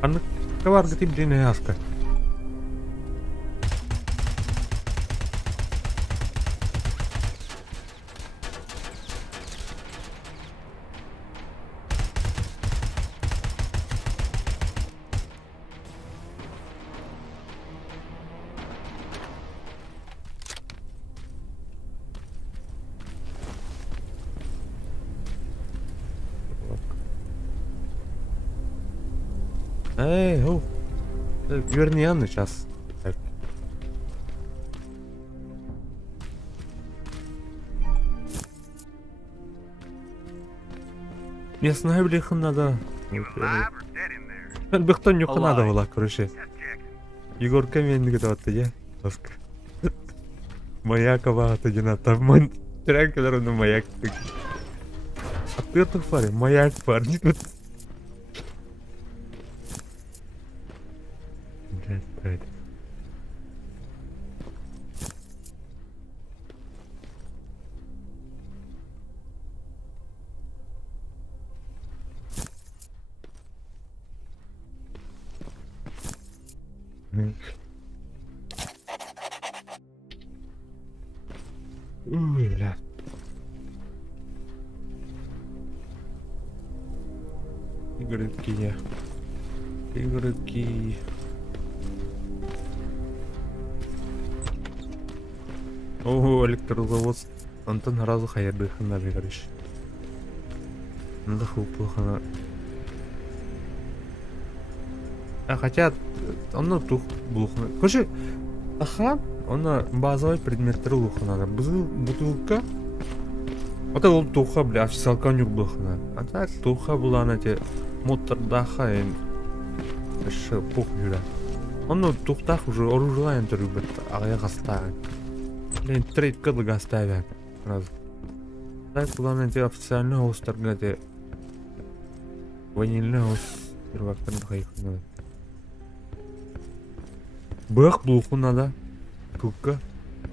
Anak keluar ke tim sini aska. Верни Анну сейчас. Так. Местная блиха надо. Бехто нюха надо была, короче. Егорка мен гидатты, я. Тоска. Маяка багата жинатап ман. Тракелер на маяк. Атыртык фари, маяк фари. Right. Ля. Игорки. О, электрозавод. Антон разу хаярды хана бегариш. Надо хлопухана. Хотя он тух блухна. Короче, он базовый предмет блухна. Бутылка. Вот это туха, бля, официалка нюк блухна. А так туха была на те мотор даха и пух бюра. Он тухтах уже оружие любит, а я гастаю. Блин, трейд кыдлык оставят. Сразу. Так, главное, тебе официально хаус торгать. Ванильный хаус. Первактан хайх надо. Бэх, блуху надо. Кука.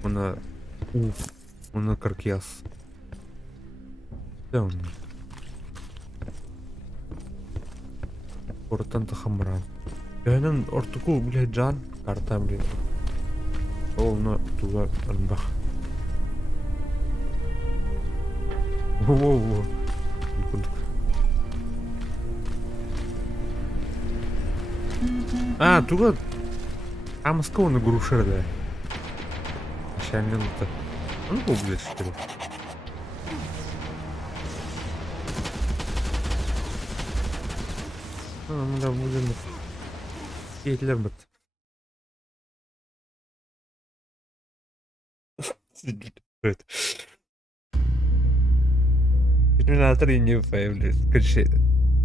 Она... Она каркияс. Да он. Ортан тахамран. Яның ортуку, блядь, жан. Карта, блядь. Ол, на туга албах. Воу-воу. А, туга... А, Москва на грушер, да. Сейчас минута. Он был, блядь, что ли? Ну да, будем... Гитлер, бот. Терминатор и не появляется. Короче,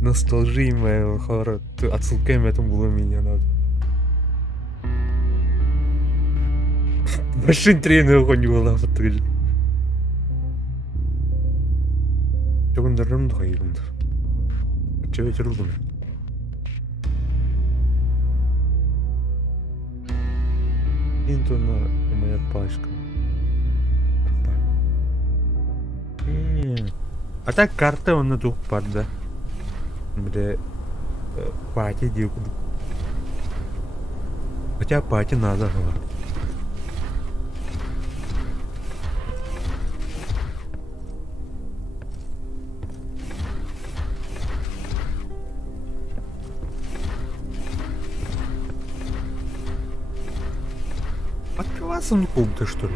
ностальжия моего хоррора. Отсылками этому было меня надо. Машин тренер хоть не была фотография. Чего он даром доходил? Чего ведь рубаны? Интуна моя пачка. А так карта он на двух падда. Бля, пати дюку. Хотя пати надо было. Открываться он куб-то, что ли?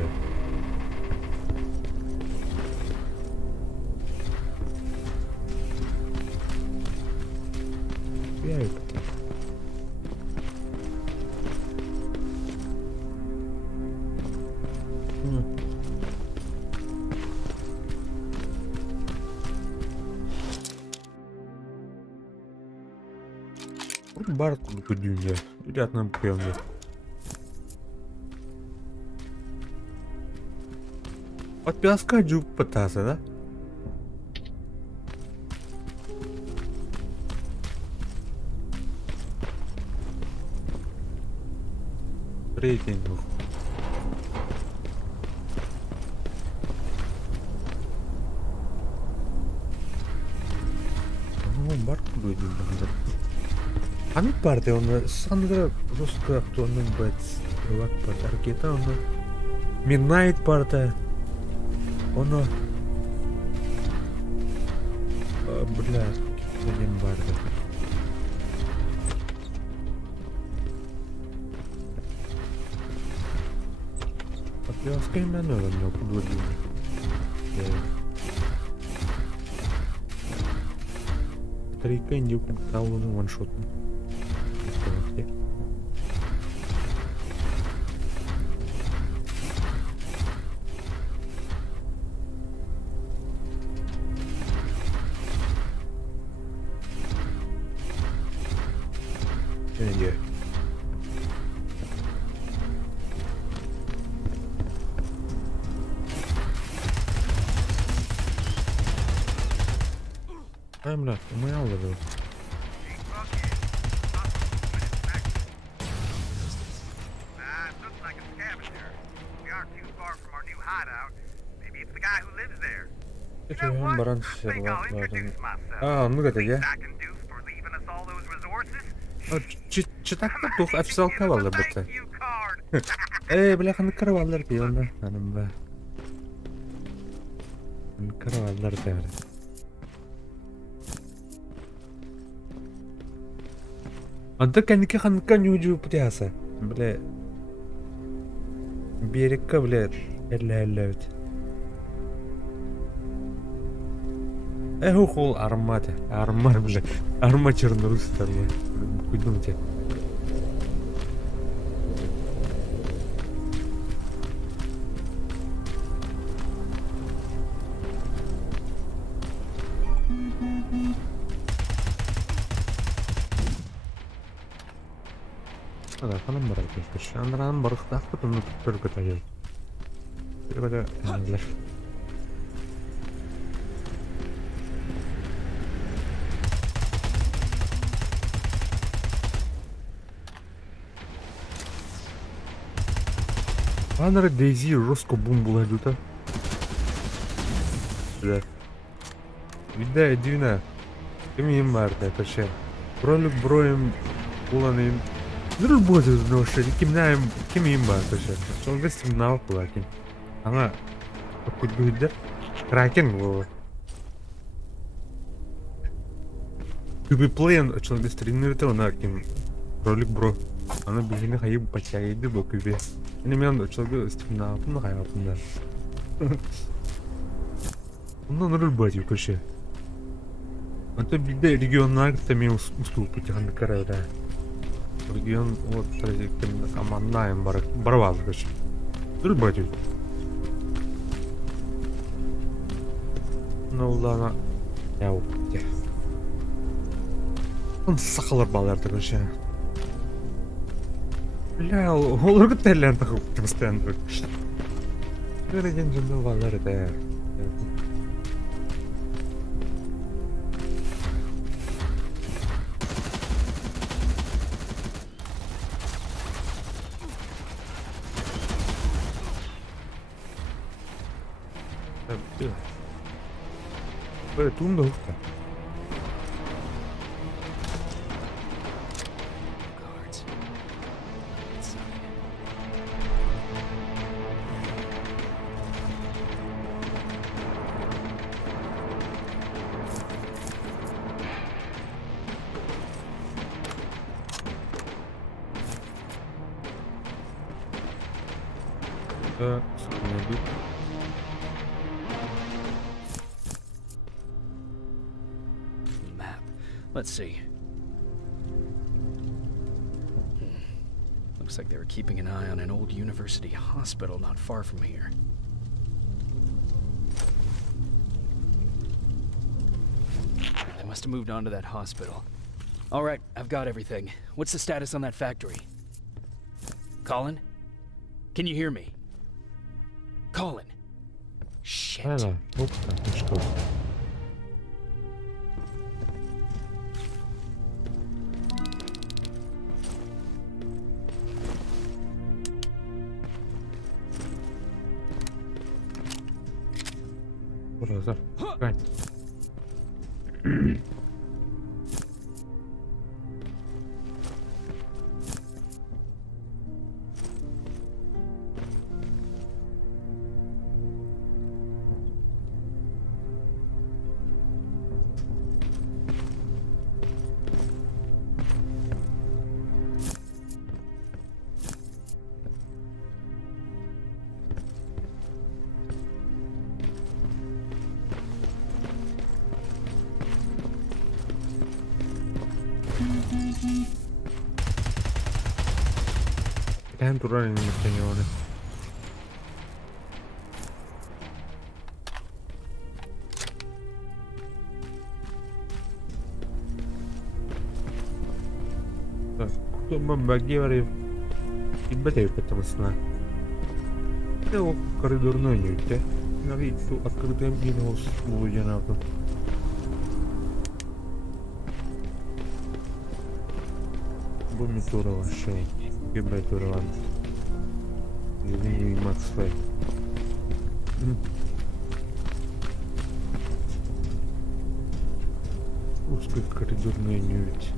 Я это. Барку дюня. Ряд нам певно. От пяска джук пытаться, да? Рейтинг. Ну, барку будет. Аны parte оны Сандра Русска актуальный бэтс. Лак подарки оны. Midnight парта. Оны. Бля, один барда. Я с кем я надо мне подводить. Три кэнди купил он ваншот. Кэнди. I'm not. Мы алло. Это он баран сервак. А, ну это я. Че так тух официал кавалар бітті. Бляха, кырвалар пиона. Ханым ба. Кырвалар бәрі. Анда кәнеке ханка нюджу путяса. Бля. Берекка, бля, әлі өт. Хул арматы. Армар, бля. Армачерный рустар, бля. Куйдумте. Да, ханам барак кеш. Андран барыктак потом только таяр. Перевода, бля. Анра Дейзи жестко бум была люта. Да. Видай, дюна. Кем марта, паша. Бролик броем буланым. Ну работает в ноше, кимнаем, кем имба, паша. Он гостем на оплаке. Ана, какой будет, кракен было. Ты плейн, человек стримит на кем. Бролик бро. Она бежит хайып потягивает бы кубе. Мен человек степна, ну хайп, да. Ну на рыбаде вообще. А то беда региональных там уступ потихоньку караю, да. Регион вот тем аманнаем барвал вообще. Рыбаде. Ну ладно, я упте. Он сахалар балар вообще. Бля, олорго тәлләрді қылып постоянно. Көреген жынды балар да. Тундо ухта. Guards. Inside. Да, найдут. Map. Let's see. Looks like they were keeping an eye on an old university hospital not far from here. They must have moved on to that hospital. All right, I've got everything. What's the status on that factory? Colin? Can you hear me? Colin? Shit. Hala, ухта, ну что? Ура, Кать. Tähän turaan nimittäin joo. Бомбаги вари. И батарею потому сна. Его коридорной нюйте. На виду открытым минус луянату. Бомбитура вообще. Гибрайтурован. Извини, Макс Фэй. Узкая коридорная нюйте.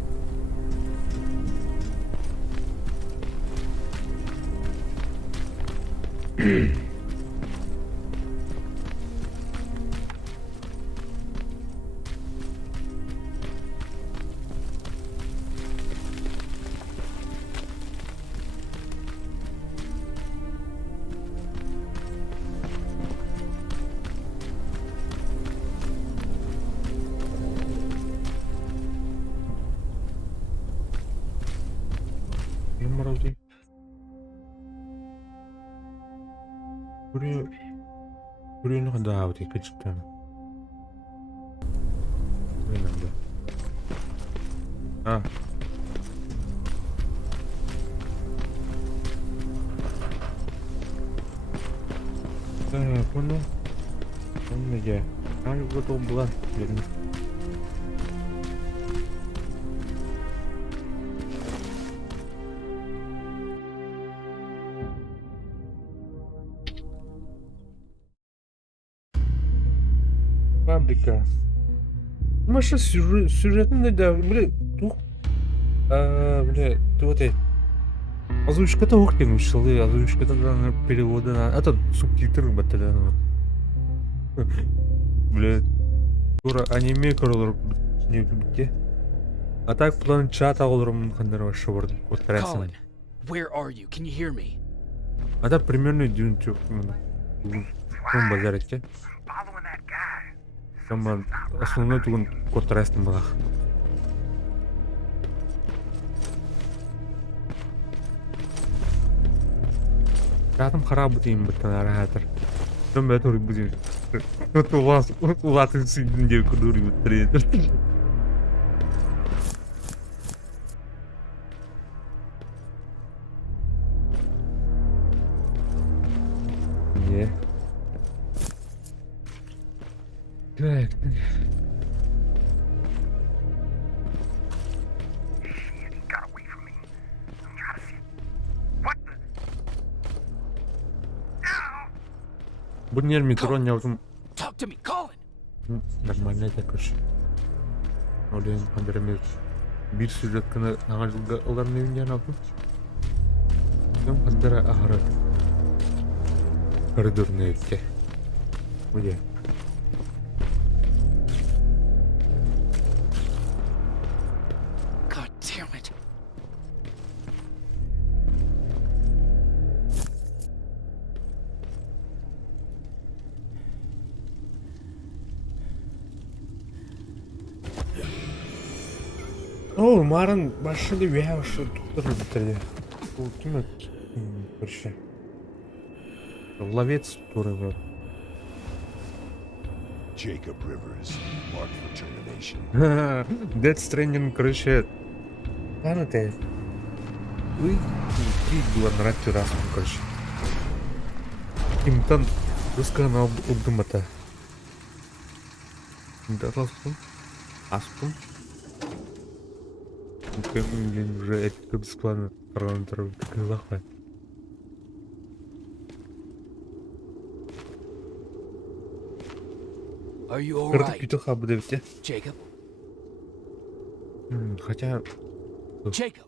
Морози. Buraya ne kadar havdi kaçıktan. Önemli. Ha. Bunu aja. Kan gue tumbuhan jadi. Фабрика. Маша сюжетный, да, бля, тух. Бля, ты вот это. Озвучка-то ухтен ушел, озвучка-то перевода на... А то субтитры баттада. Бля, тура аниме көрөлөр не битте. А так план чат алырым кандай вообще бар. Colin, where are you? Can you hear me? А так примерно дюн чок. Ком базарите. Following that guy. Там основной тугун кортрастын багах. Рядом харабы дейм бітін аратыр. Там бәтір бұден. Улатын сүйдінде күдір бүттіреді. Не. Так. Shit, he got away from me. I'm trying to see. What the? No! Бұл нер метро не аузым. Talk to me, Colin! Нормально это, короче. Олен хандырмыз. Bir сюжетканы аңа жылга ыларны үйінден алдым. Кем хандыра ахыры. Коридорны өтте. Где? God damn it. О, Марын başladı veya şu tutturur bitirdi. Bu kim? Короче. Ловец туры. Jacob Rivers, marked for termination. Death Stranding, короче. Ладно ты. Вы была нравится раз, короче. Имтан русского обдумата. Аспун. Аспун. Блин, уже это бесплатно парламентаров такой лохой. Are you all Карту right, петуха подивите. Jacob? Хотя Jacob!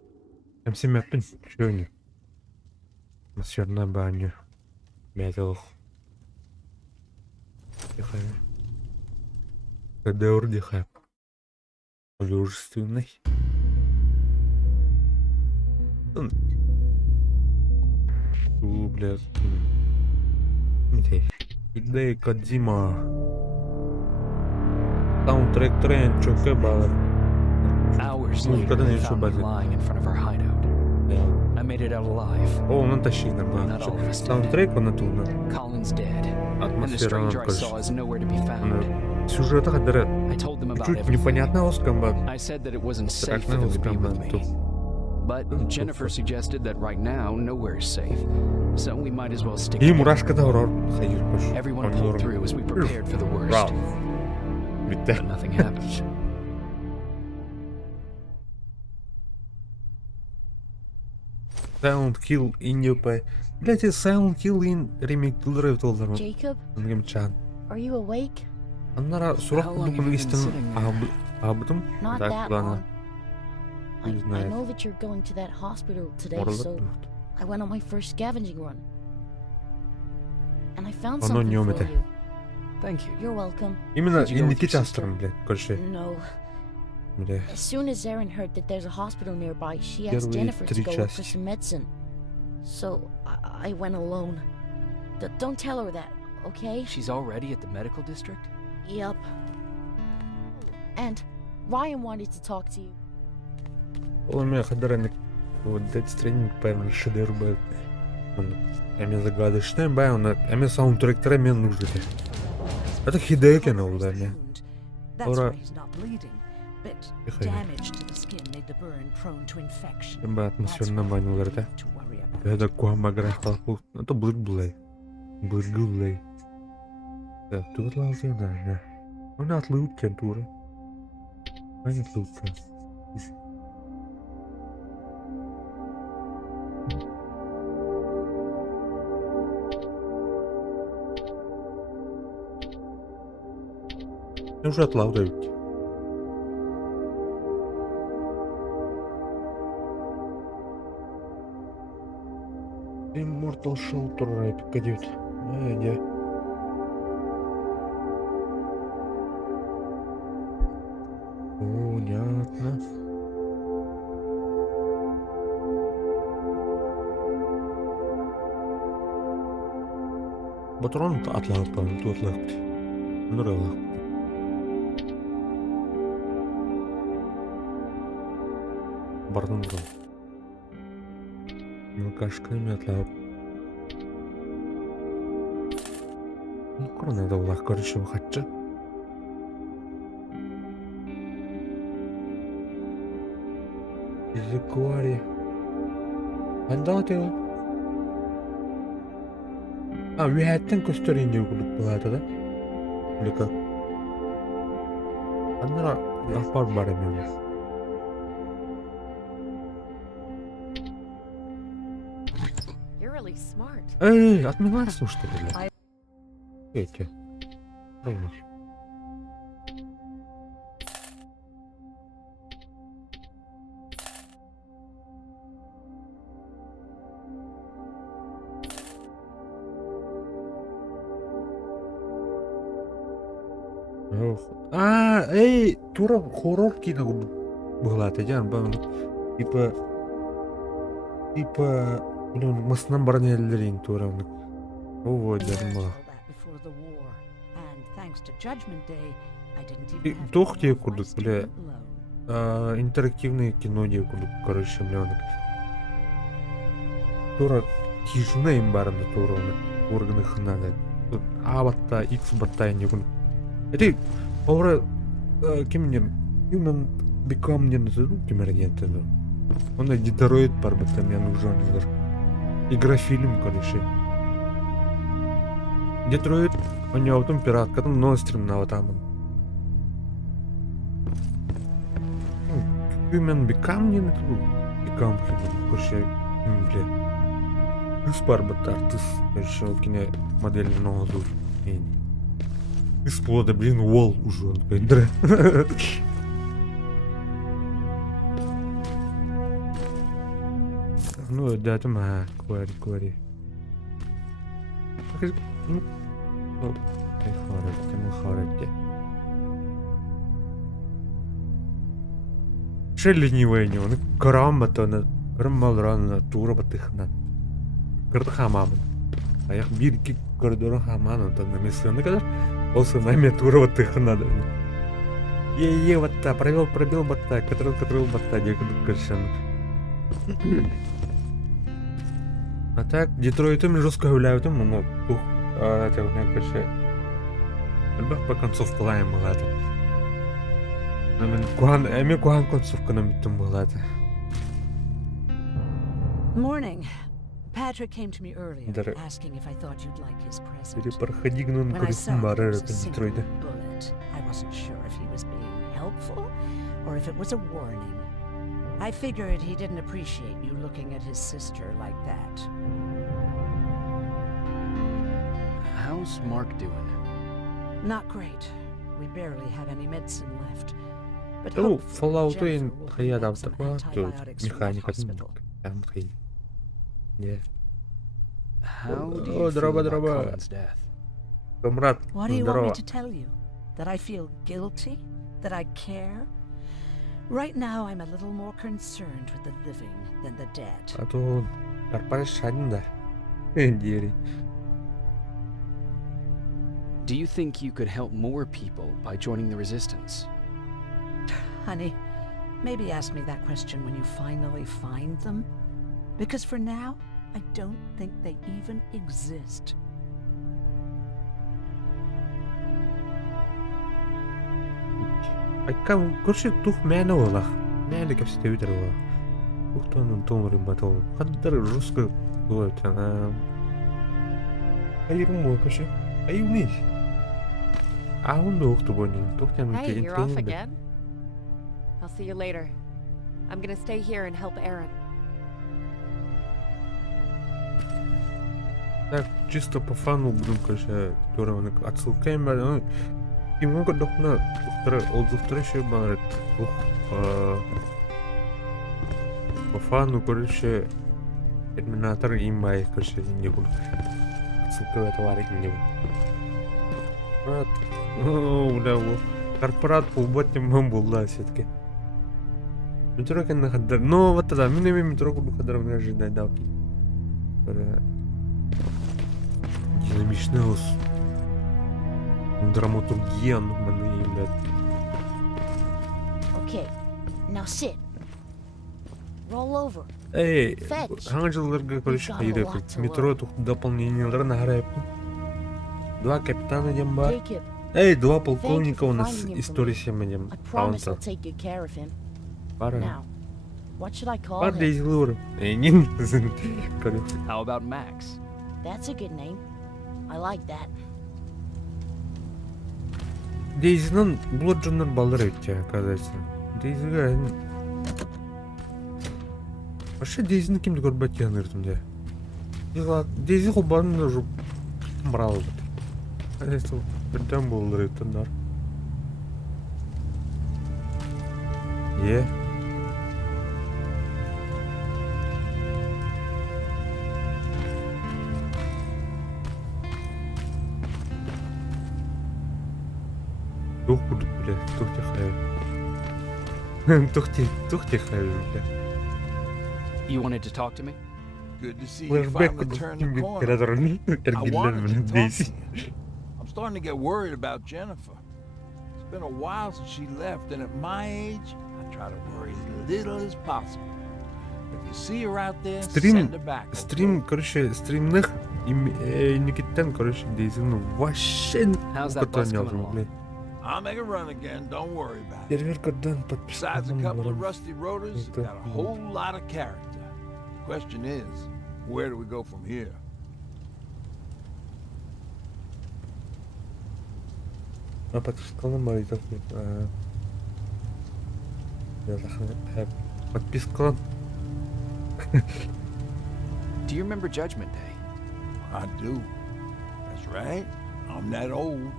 там семяпин, что не? Атмосферная баня. Металл. Тихо. Кадаур тихо. Художественный. Блядь. Идея Кодзима. Саундтрек тренд, чё бала. Hours Ну, later, когда they не found me шубазы. lying in front of our hideout. I made it out alive. О, он тащит нормально. Саундтрек он оттуда. Colin's dead, and the Атмосфера, stranger I saw is nowhere to be found. Сюжет кадары. I told them about Чуть everything. непонятно оскомба. I said that it wasn't safe Как for на them to be with оскомба. me. But Jennifer suggested that right now, nowhere is safe. So we might as well stick И together. мурашка таврор. Everyone pulled through as we prepared for the worst. Браво. But nothing happened. Silent Kill Индиопе. Блять, Silent Kill in ремейк тулдырып толдырмы. Jacob, Нгемчан. are you awake? Аннара сурақ How long have кудукун you been истин sitting there? абдым. Not Так that кулана. long. I знает. know that you're going to that hospital today, Моралык so духт. I went on my first scavenging run. And I found Оно something не for умете. you. Thank you. You're welcome. Именно Did you go with индики your sister? частырым, блядь, короче. No. Бля. As soon as Erin heard that there's a hospital nearby, she Первые asked Jennifer to 3 go look for части. some medicine. So I went alone. Don't tell her that, okay? She's already at the medical district? Yep. And Ryan wanted to talk to you. Ол мен кадыраны вот Death Stranding певно шедевр был. Он эме загадочный бай, он эме саундтректер мен нужды. Это хидекен ол да мен. That's Ora- why he's not bleeding. But Тихо. damage to the skin made the burn prone to infection. Эме That's атмосферная why баня we уларда. need to worry about Это куамагра халку. Это блэк. Блэк. Да, тут лазил, да. Он отлучен тура. Он отлучен. Уже отлавливать. Immortal Shelter Epic идет. Айди. Понятно. Батрон атлап, тут атлап. Нуралап. Бардын бұрын. Алкашками атлап. Ну, надо олақ көріші бұқатшы. Языкуари. Андаты ол. Вияттен көстерін деу күлік болады да? Ліка. Аннара ғапар бар емеу. You're really smart. Эй, отмелась, что ли? Эти. Правильно. Эй, тура хоррор кино была, ты дян, типа, блин, мысынан баран елдерин тура. Ого, дерьмо. Тух тебе курдук, бля, интерактивное кино тебе курдук, короче, бля, тура тишина им баран тура, органы хнада. А батта, X батта не курдук. Это, аура, кемнем, Human Become не назову кемергенты, но он Детройт пар батта, мне нужен игра-фильм, короче. Детройт, он не аутом пират, катан нострим на аватаман. Human Become не назову, Become, короче, бля. Тыс пар батта, тыс, короче, вот кине модель нозу. Исплода, блин, Уолл уже, он такой, Ну, да, это квари. Ну, характе. Ше ленивый не он, карамбата, карамалрана, тура батыхна. Картахамамын. А я бирки коридора хамана, то на миссионы когда осы нами тура батыхна. Батта, пробил батта, который батта, декуда коршан. А так, Детройтом жестко гуляют, ну, тух, это у меня, короче, по концовку лаем была это. Эми куан концовку нам там была это. Morning. Patrick came to me earlier, asking if I thought you'd like his present. When I saw it was a single bullet, I wasn't sure if he was being helpful or if it was a warning. I figured he didn't appreciate you looking at his sister like that. How's Mark doing? Not great. We barely have any medicine left. But Ну, hopefully Fallout Jennifer will хая collect some давтарма, то antibiotics from the механика hospital. там хай. Не. How do Oh, you feel дрова, about дрова. Colin's death? Камрад, What do you want me здорово. to tell you? That I feel guilty? That I care? Right now, I'm a little more concerned with the living than the dead. А то карпаршан да. Дери. Do you think you could help more people by joining the Resistance? Honey, maybe ask me that question when you finally find them. Because for now, I don't think they even exist. Айкам короче тух мэна ола. Мэна кепс тевитер ола. Тухтон томрим батол. Хаддар жестко дует она. Айрум мой короче. Айумиш. А он дохту бонин. Тухтан Hey, you're off again? I'll see you later. I'm gonna stay here and help Aaron. Так, чисто по фану будем, короче, турованы отсылкаем, ну, и много дохна, отзывтары еще барет, по фану, короче, Терминатор и Май, короче, не буду. Отсылка товарик не буду. Бля, корпорат полботим мам был, да, все-таки. Метро как на хадар, но вот тогда, минами метро буду хадар не ожидать, да, окей. Динамичный ус. Драматургия, ну, маны, блядь. Okay, now sit. Roll over. Эй, Fetch. аңжыларға, короче, We've got a хайреп. lot to Метро learn. тух дополненияларын ағарайып. Два капитана дем бар. Jacob, Эй, два thank you полковника for у нас finding him for история me. семенем. I promise I'll take good care of him. Пара. Now, what should I call Пар him? дейзи лур. Эй, не. Короче. How about Max? That's a good name. I like that. Дейзинен блоджоннор балдар өтте, оказывается. Дейзиге... Вообще Дейзini kimdi көрбәт янырдым да. Дейзи қолбарын да жұп мұралы бұд. Әдесті бірден болдыр өттіндар. Е. Жоқ бля, тух тихая. Тух тихая, бля. You wanted to talk to me? Good to see you Flashback finally kudum turned the şimdi corner. operatörün I ergiller wanted to bile talk değilsin. to you. I'm starting to get worried about Jennifer. It's been a while since she left, and at my age, I try to worry as little as possible. If you see her out there, send her back. Стрим, короче, стримных и Никитен, короче, дейзин вообще How's that bus не coming алжым, along? блядь. I'll make a run again, don't worry about it. Сервер кодан Besides a подписанным couple of барам. rusty rotors, it's got a whole lot of character. The question is, where do we go from here? А подпискалым бар идек. Подпискалым. Do you remember Judgment Day? I do. That's right. I'm that old.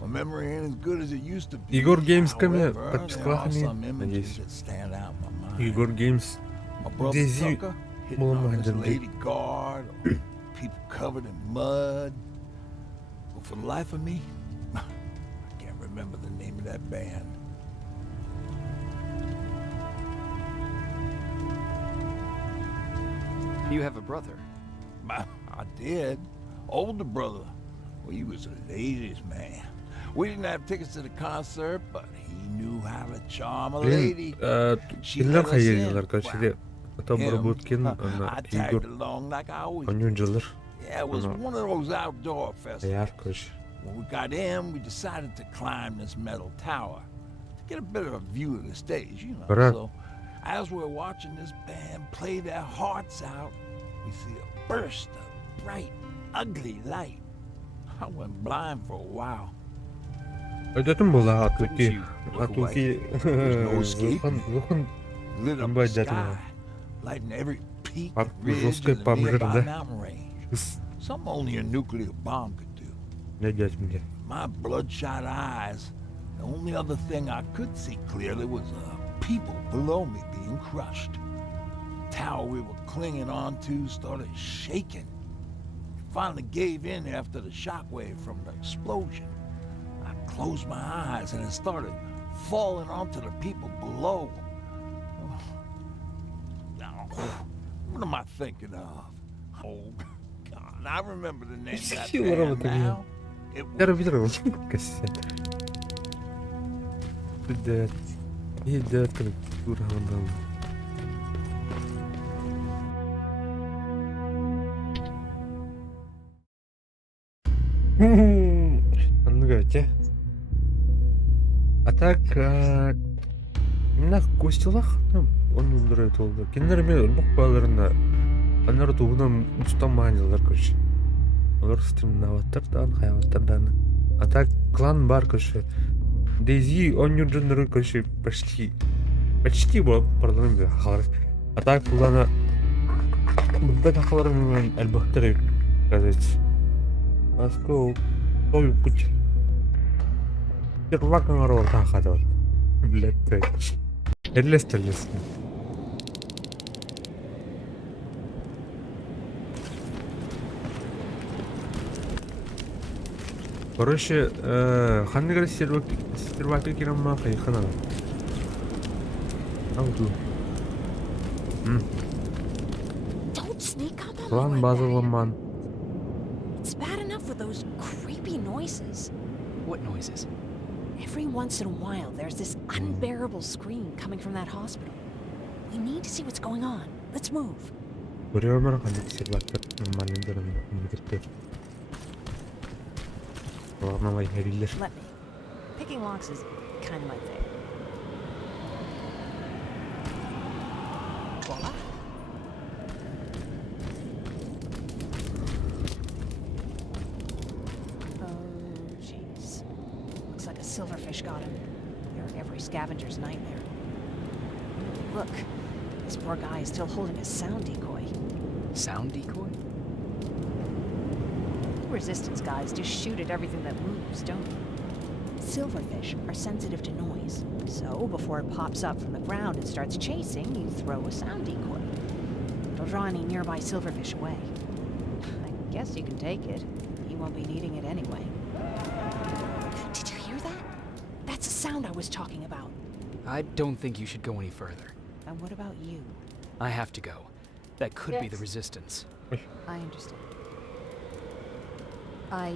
My memory ain't as good as it used to be. Igor Games-ками However, there are подписклахами, some images надеюсь. that stand out in my mind. Игор Games. My brother Дези Tucker hitting on this Муламаджан. lady guard, or people covered in mud. But for the life of me, I can't remember the name of that band. You have a brother. I did. Older brother. Well, he was a ladies' man. We didn't have tickets to the concert, but he knew how to charm a lady. She Киллер let us хайырлар, in. короче, Wow. де. Потом Him, Работкин, I она tagged Игор along like I always do. oyuncular. Yeah, it was Она one of those outdoor festivals. ayar, короче. When we got in, we decided to climb this metal tower to get a better view of the stage, you know. Right. So, as we're watching this band play their hearts out, we see a burst of bright, ugly light. I went blind for a while. Ödedim bu la Hatuki. you look There's Hatuki. no escaping. Zuhun. Lit up Amba the dedim sky, lighting every peak Bak, and bu ridge Ruskaya of the nearby Pamjır'da. mountain range. Kız. Something only a nuclear bomb could do. Ne diyeceğim ya? My bloodshot eyes, the only other thing I could see clearly was people below me being crushed. The tower we were clinging onto started shaking. It finally gave in after the shockwave from the explosion. I closed my eyes and it started falling onto the people below. What am I thinking of? Oh, God, I remember the name of that Силы band now. It Я was робил кассет. Пидет. Идет как дурандам. Андгате. А так, мына костелах, он умирает oldu. Киндерме букваларына анар тугунан устаманылар, короче. Олар стримнаваттардан, хайваттардан. А так, клан бар, короче. Дейзи, он юджинры, короче, почти было, пардон, халар. А так, плана, буда халармен альбахтары, кажется. Let's go. Ой, путь. Первакан рор тахадо. Блядь, ты. Эллес. Короче, ханныгар серваки кирамма кайхана. Ауду. Don't sneak up on me План like базовый. It's bad enough with those creepy noises. What noises? Every once in a while, there's this unbearable scream coming from that hospital. We need to see what's going on. Let's move. Көрөмөр ханнык сервактар нормалдарын мыдыртыр. Ладно, вай хариллер. Let me. Picking locks is kind of my thing. Voila. Oh, jeez. Looks like a silverfish got him. They're every scavenger's nightmare. Look, this poor guy is still holding a sound decoy. Sound decoy? Resistance guys just shoot at everything that moves, don't they? Silverfish are sensitive to noise, so before it pops up from the ground and starts chasing, you throw a sound decoy. It'll draw any nearby silverfish away. I guess you can take it. He won't be needing it anyway. Did you hear that? That's sound I was talking about. I don't think you should go any further. And what about you? I have to go. That could be the Yes. resistance. I understand. I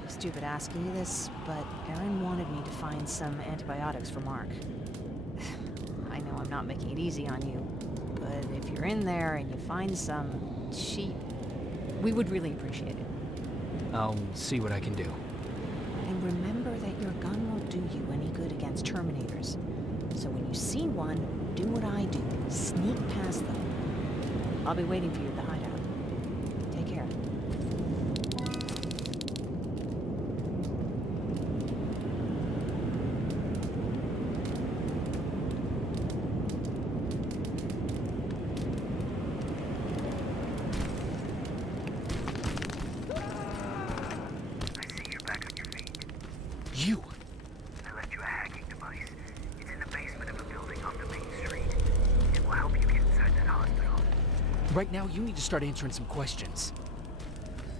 feel stupid asking you this, but Aaron wanted me to find some antibiotics for Mark. I know I'm not making it easy on you, but if you're in there and you find some cheap, we would really appreciate it. I'll see what I can do. And remember that your gun won't do you any good against Terminators. So when you see one, do what I do. Sneak past them. I'll be waiting for you at the hideout. Take care. I see you're back on your feet. You! I left you a hacking device. It's in the basement of a building off the main street. It will help you get inside that hospital. Right now, you need to start answering some questions.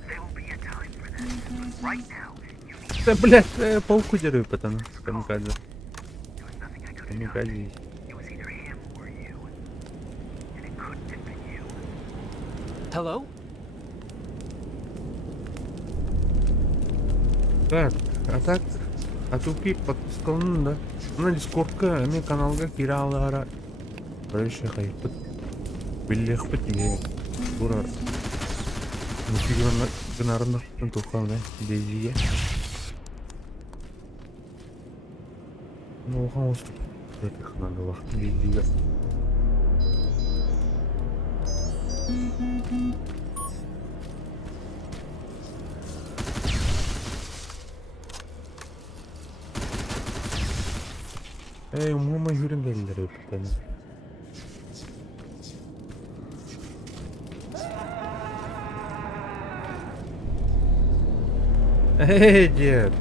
There will be a time for that. But right now, you need Да, блядь, пауку деру, пацаны. Камикадзе. there was nothing I could have done. Камикадзе. It was either him or you. And it couldn't have been you. Hello? Так, атуки подпискалын да. Мына Дискордка, эми каналга кире алара. Бірінші қайыппыт. Біллеқпіт не. Тура. Мүшігімен гынарындықтың тұққан да. Дейзиге. Ну, оған осы. Өтіқ надо вақытын дейзиге. Umuman yürün geldiler öpükten. Дед,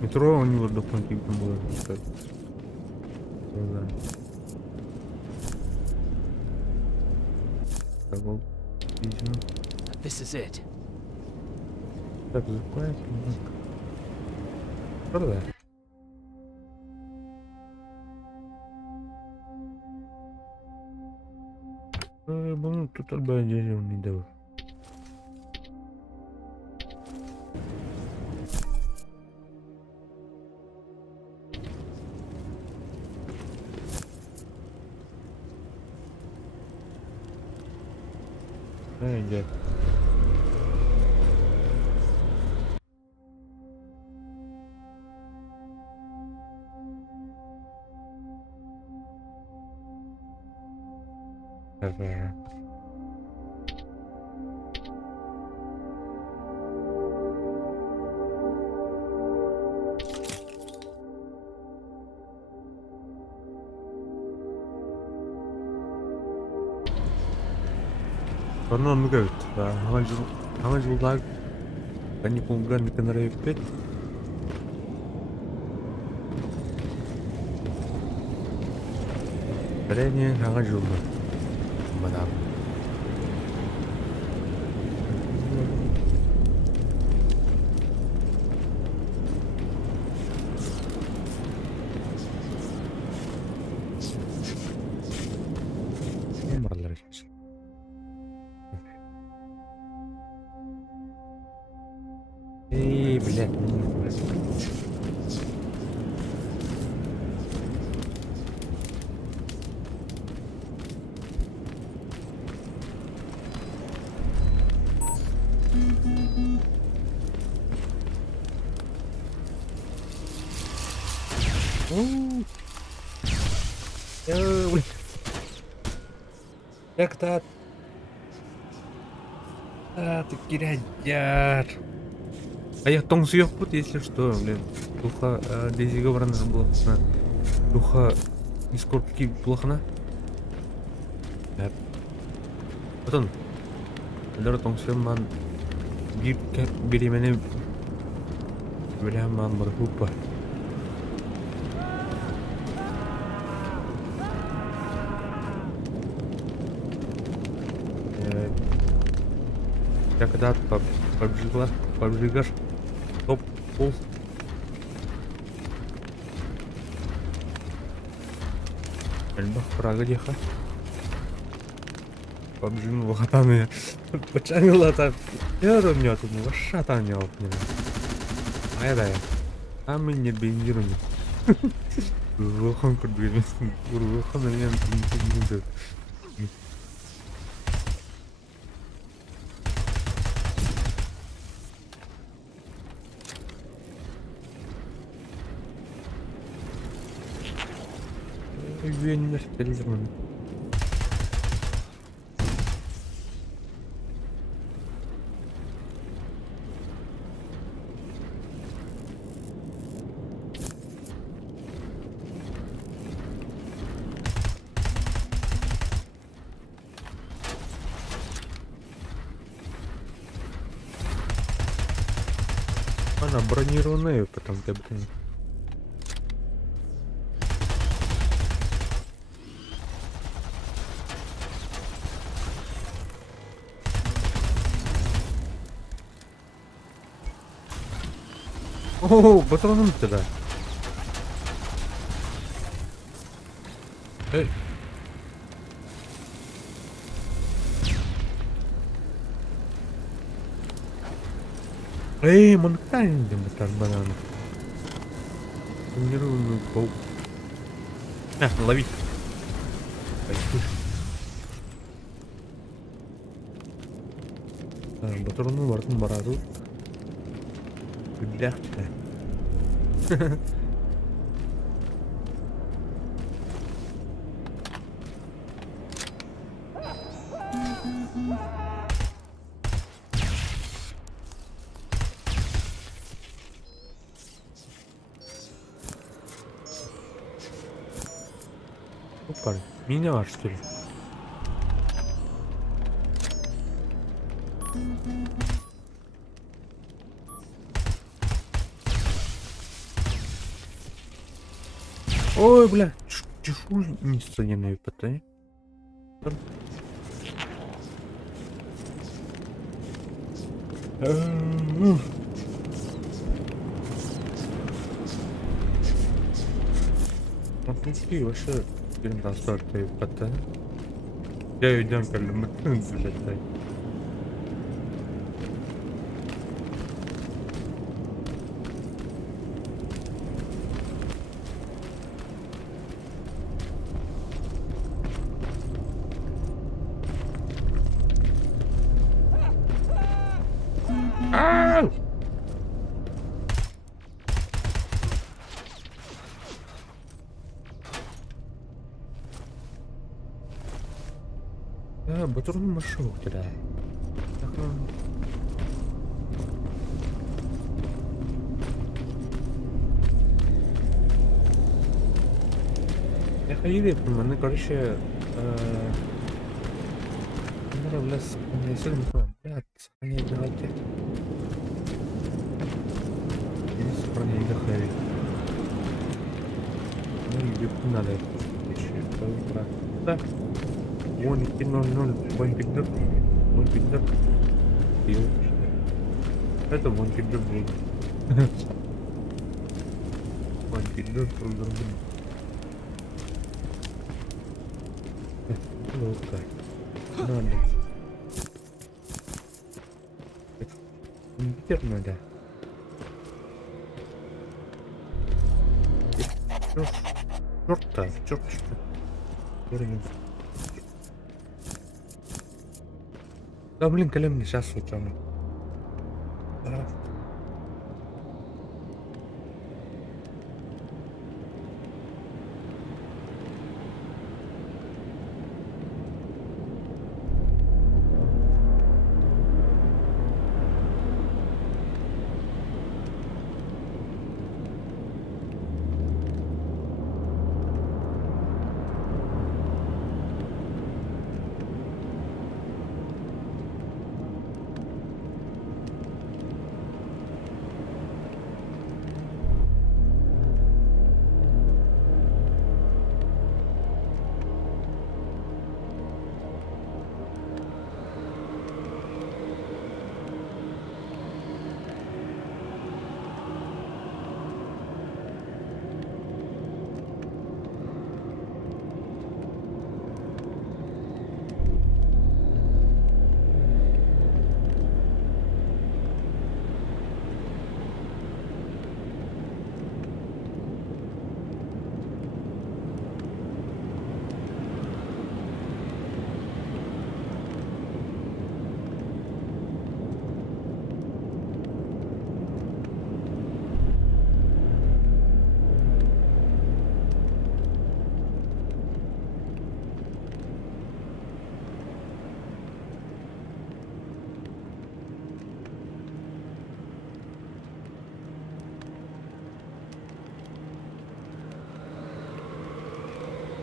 метро у него дополнительно было. This is it. Так, закупаем. Продать. Bunu tutar bence onu da. Bence. Evet. Karena onu gavit. Hamacılılar kanıkulgan bir kenara yapıp. Berenya hamacılılar. Madam. Numaralar için. Блядь, Как-то... ты кирядяр. А я тонкс yok bu если что, блин. Духа Дейзиге барандар болатына. Духа Дискордки булахына. Потом. Алар тонксеман bir беремене Bilmem var huppa. Я когда поджигаешь топ пол. Альбах прагадиха. PUBG'nin vatanı ya. Bıçan yılata. Yarım yatım. Şatan yok ya. Hayır ya. Amin ne benziyorum. Ruhum kurduyum. Ruhum benim yanımda. Güvenler telefonu. Она бронированная, потом ты, блин. О, патроном туда. Эй. Эй, монтань, там банан. Тренированную паук. Ловить. Патрону вартын бараду. Легче. Опа, меня что ли? Ой, бля, чешу не стоянные патроны. Отлички вообще фильм достаточно патроны. Я идем как бы блядь. Батурун машину кидає. Я ходили, мене, короче, в лес, не сильно понял, блядь, сохраняй давайте. Не сохраняй дохави. Ну, ебку надо, да. Вон 0-0, вон пиндер, это вон пиндер будет. Вон пиндер был. Вот так. Надо. Теперь надо. Черт. Да блин, колем сейчас ученый.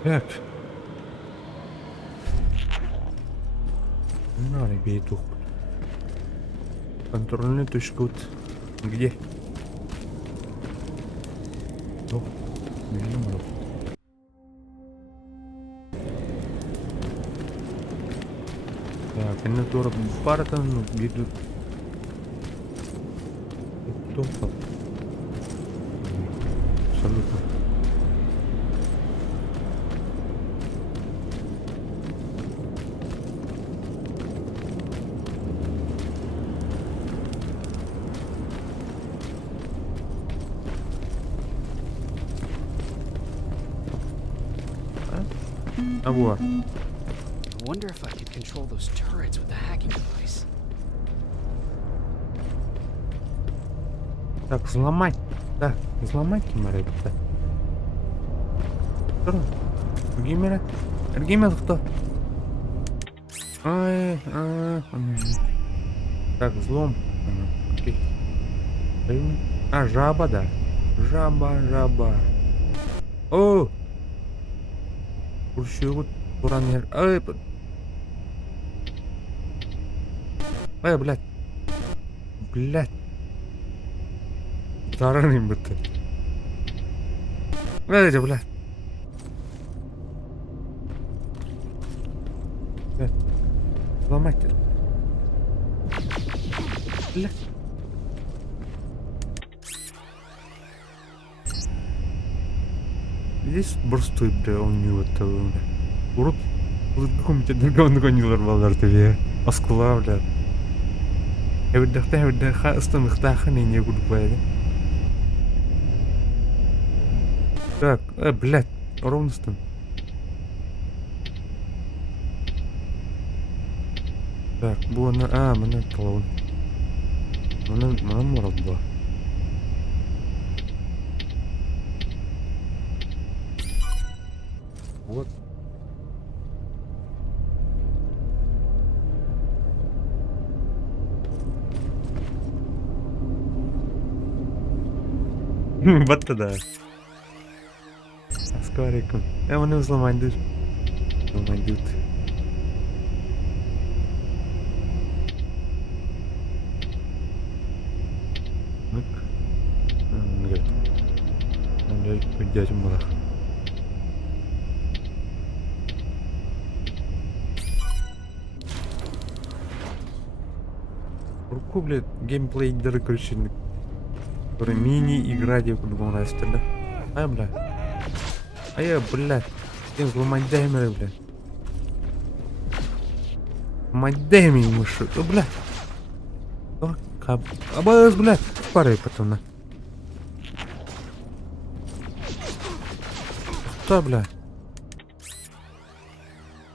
Так. Ну, ребят, ух. Контрольная точка вот. Где? О, видимо. Так, ini turut paratan gitu. Itu apa? Абсолютно. А вот. I wonder if I could control those turrets with the hacking device. Так, взломать. Да, взломать кемеры. Да. Что? Геймеры? Геймер кто? Ай, так, взлом. Окей. А, жаба, да. Жаба. О! Уршут, уранер. Ай, блядь. Заранее бы ты. Блядь, блядь. Ломать это. Блядь. Здесь просто, бля, у него это... Урод. Какой-то другой конилар балдар тебе. Аскула, бля. Я выдохта, остан не гудбай. Так, блядь, ровно стан. Так, было на... мне клоун. Мне мурабба. Вот. Вот да. Аскариком. Onu взломать. Взломать. Ну-ка. Надо дядю мало. Руку, блядь, геймплей дыры, короче, который мини-игра, где по-другому настроена, да? А, бля. А я, блядь, я взломать даймеры, блядь. Взломать даймеры, мыши, блядь. Абаз, блядь, парой потом, на. Что, блядь?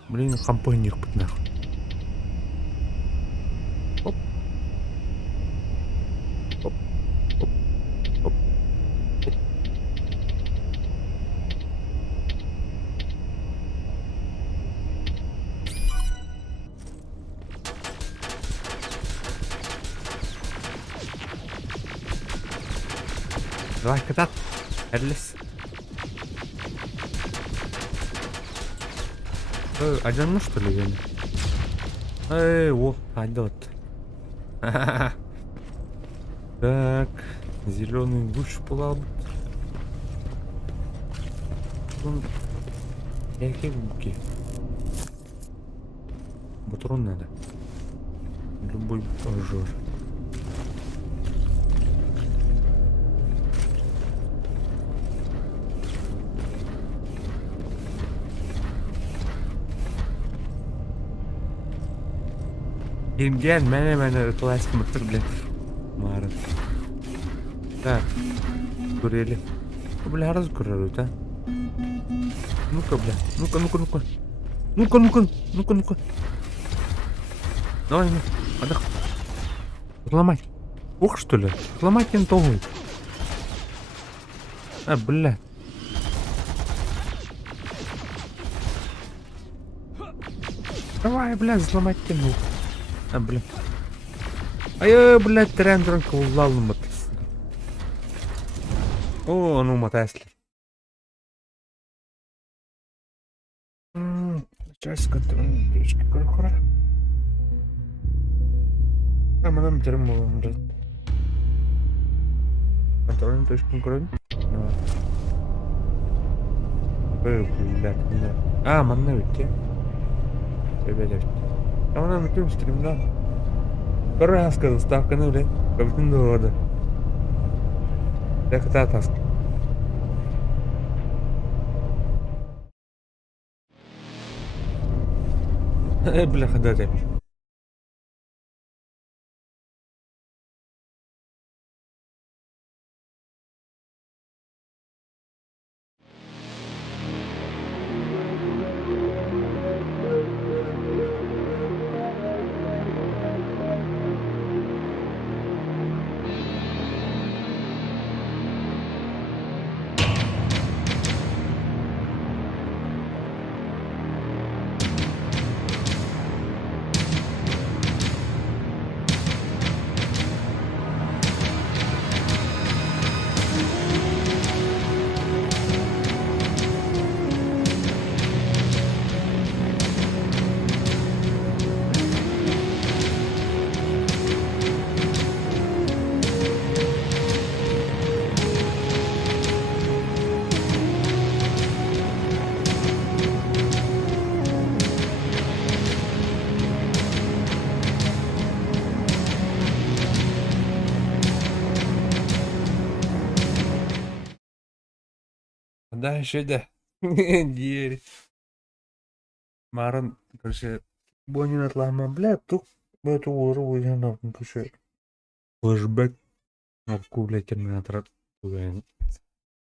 Блин, компания их нахуй. Давай, катат. Эрлис. Один, ну что ли, Веня? О, айдот. Так, зеленый луч пулал. Какие губки? Патрон надо. Любой пожар. Гель, мене классный мотор, блядь. Мара. Так. Курили. Бля, разгурируют, а? Ну-ка, бля. Ну-ка. Ну-ка. Давай, отдохни. Взломать. Ух, что ли? Взломать не толгу. А, бля. Давай, бля, взломать тяну. А, бля. Блядь, трендером коллал на мотоцикл. О, ну мотоцикл. Часть контрольной точки корохора. А мы нам термолом, блядь. Контрольная точка крови. Блядь, да. А, манна bitti. Böyle bitti. Ama ben bütün stream'den. Sonra haskalı stavkanı bile. Kapitın da orada. Ne kadar task. Bile kadar demiş. Да, şeyde. Diğeri. Marın köşe. Boyun atlanma bile tuh. Böyle uğru uyuyan yaptım köşe. Flashback. Aku bile Terminator. Tuhan.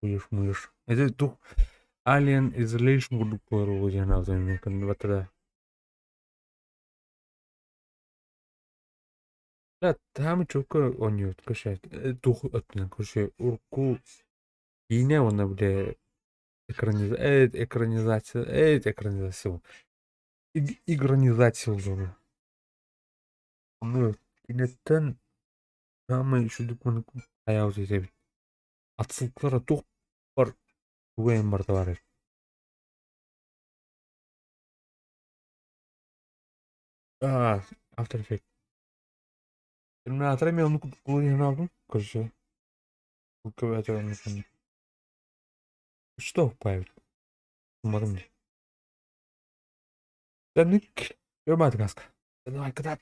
Uyuş. Это tuh. Alien Isolation grupları uyuyan yaptım. Kan batıda. Да, там çok oynuyor köşe. Tuh atlan köşe. Urku. Yine ona bile экранизация. Игранизация oldu. Onu yönetten ama şu dükkanı ayağı üzerinde. Atılıklara çok var. Bu en barda var. After Effects. Terminator'ı onu kullanıyorum aldım. Короче. Bu клавиатуру не. Что впавить? Смотрим. Даник. Мадагаскар. Давай, когда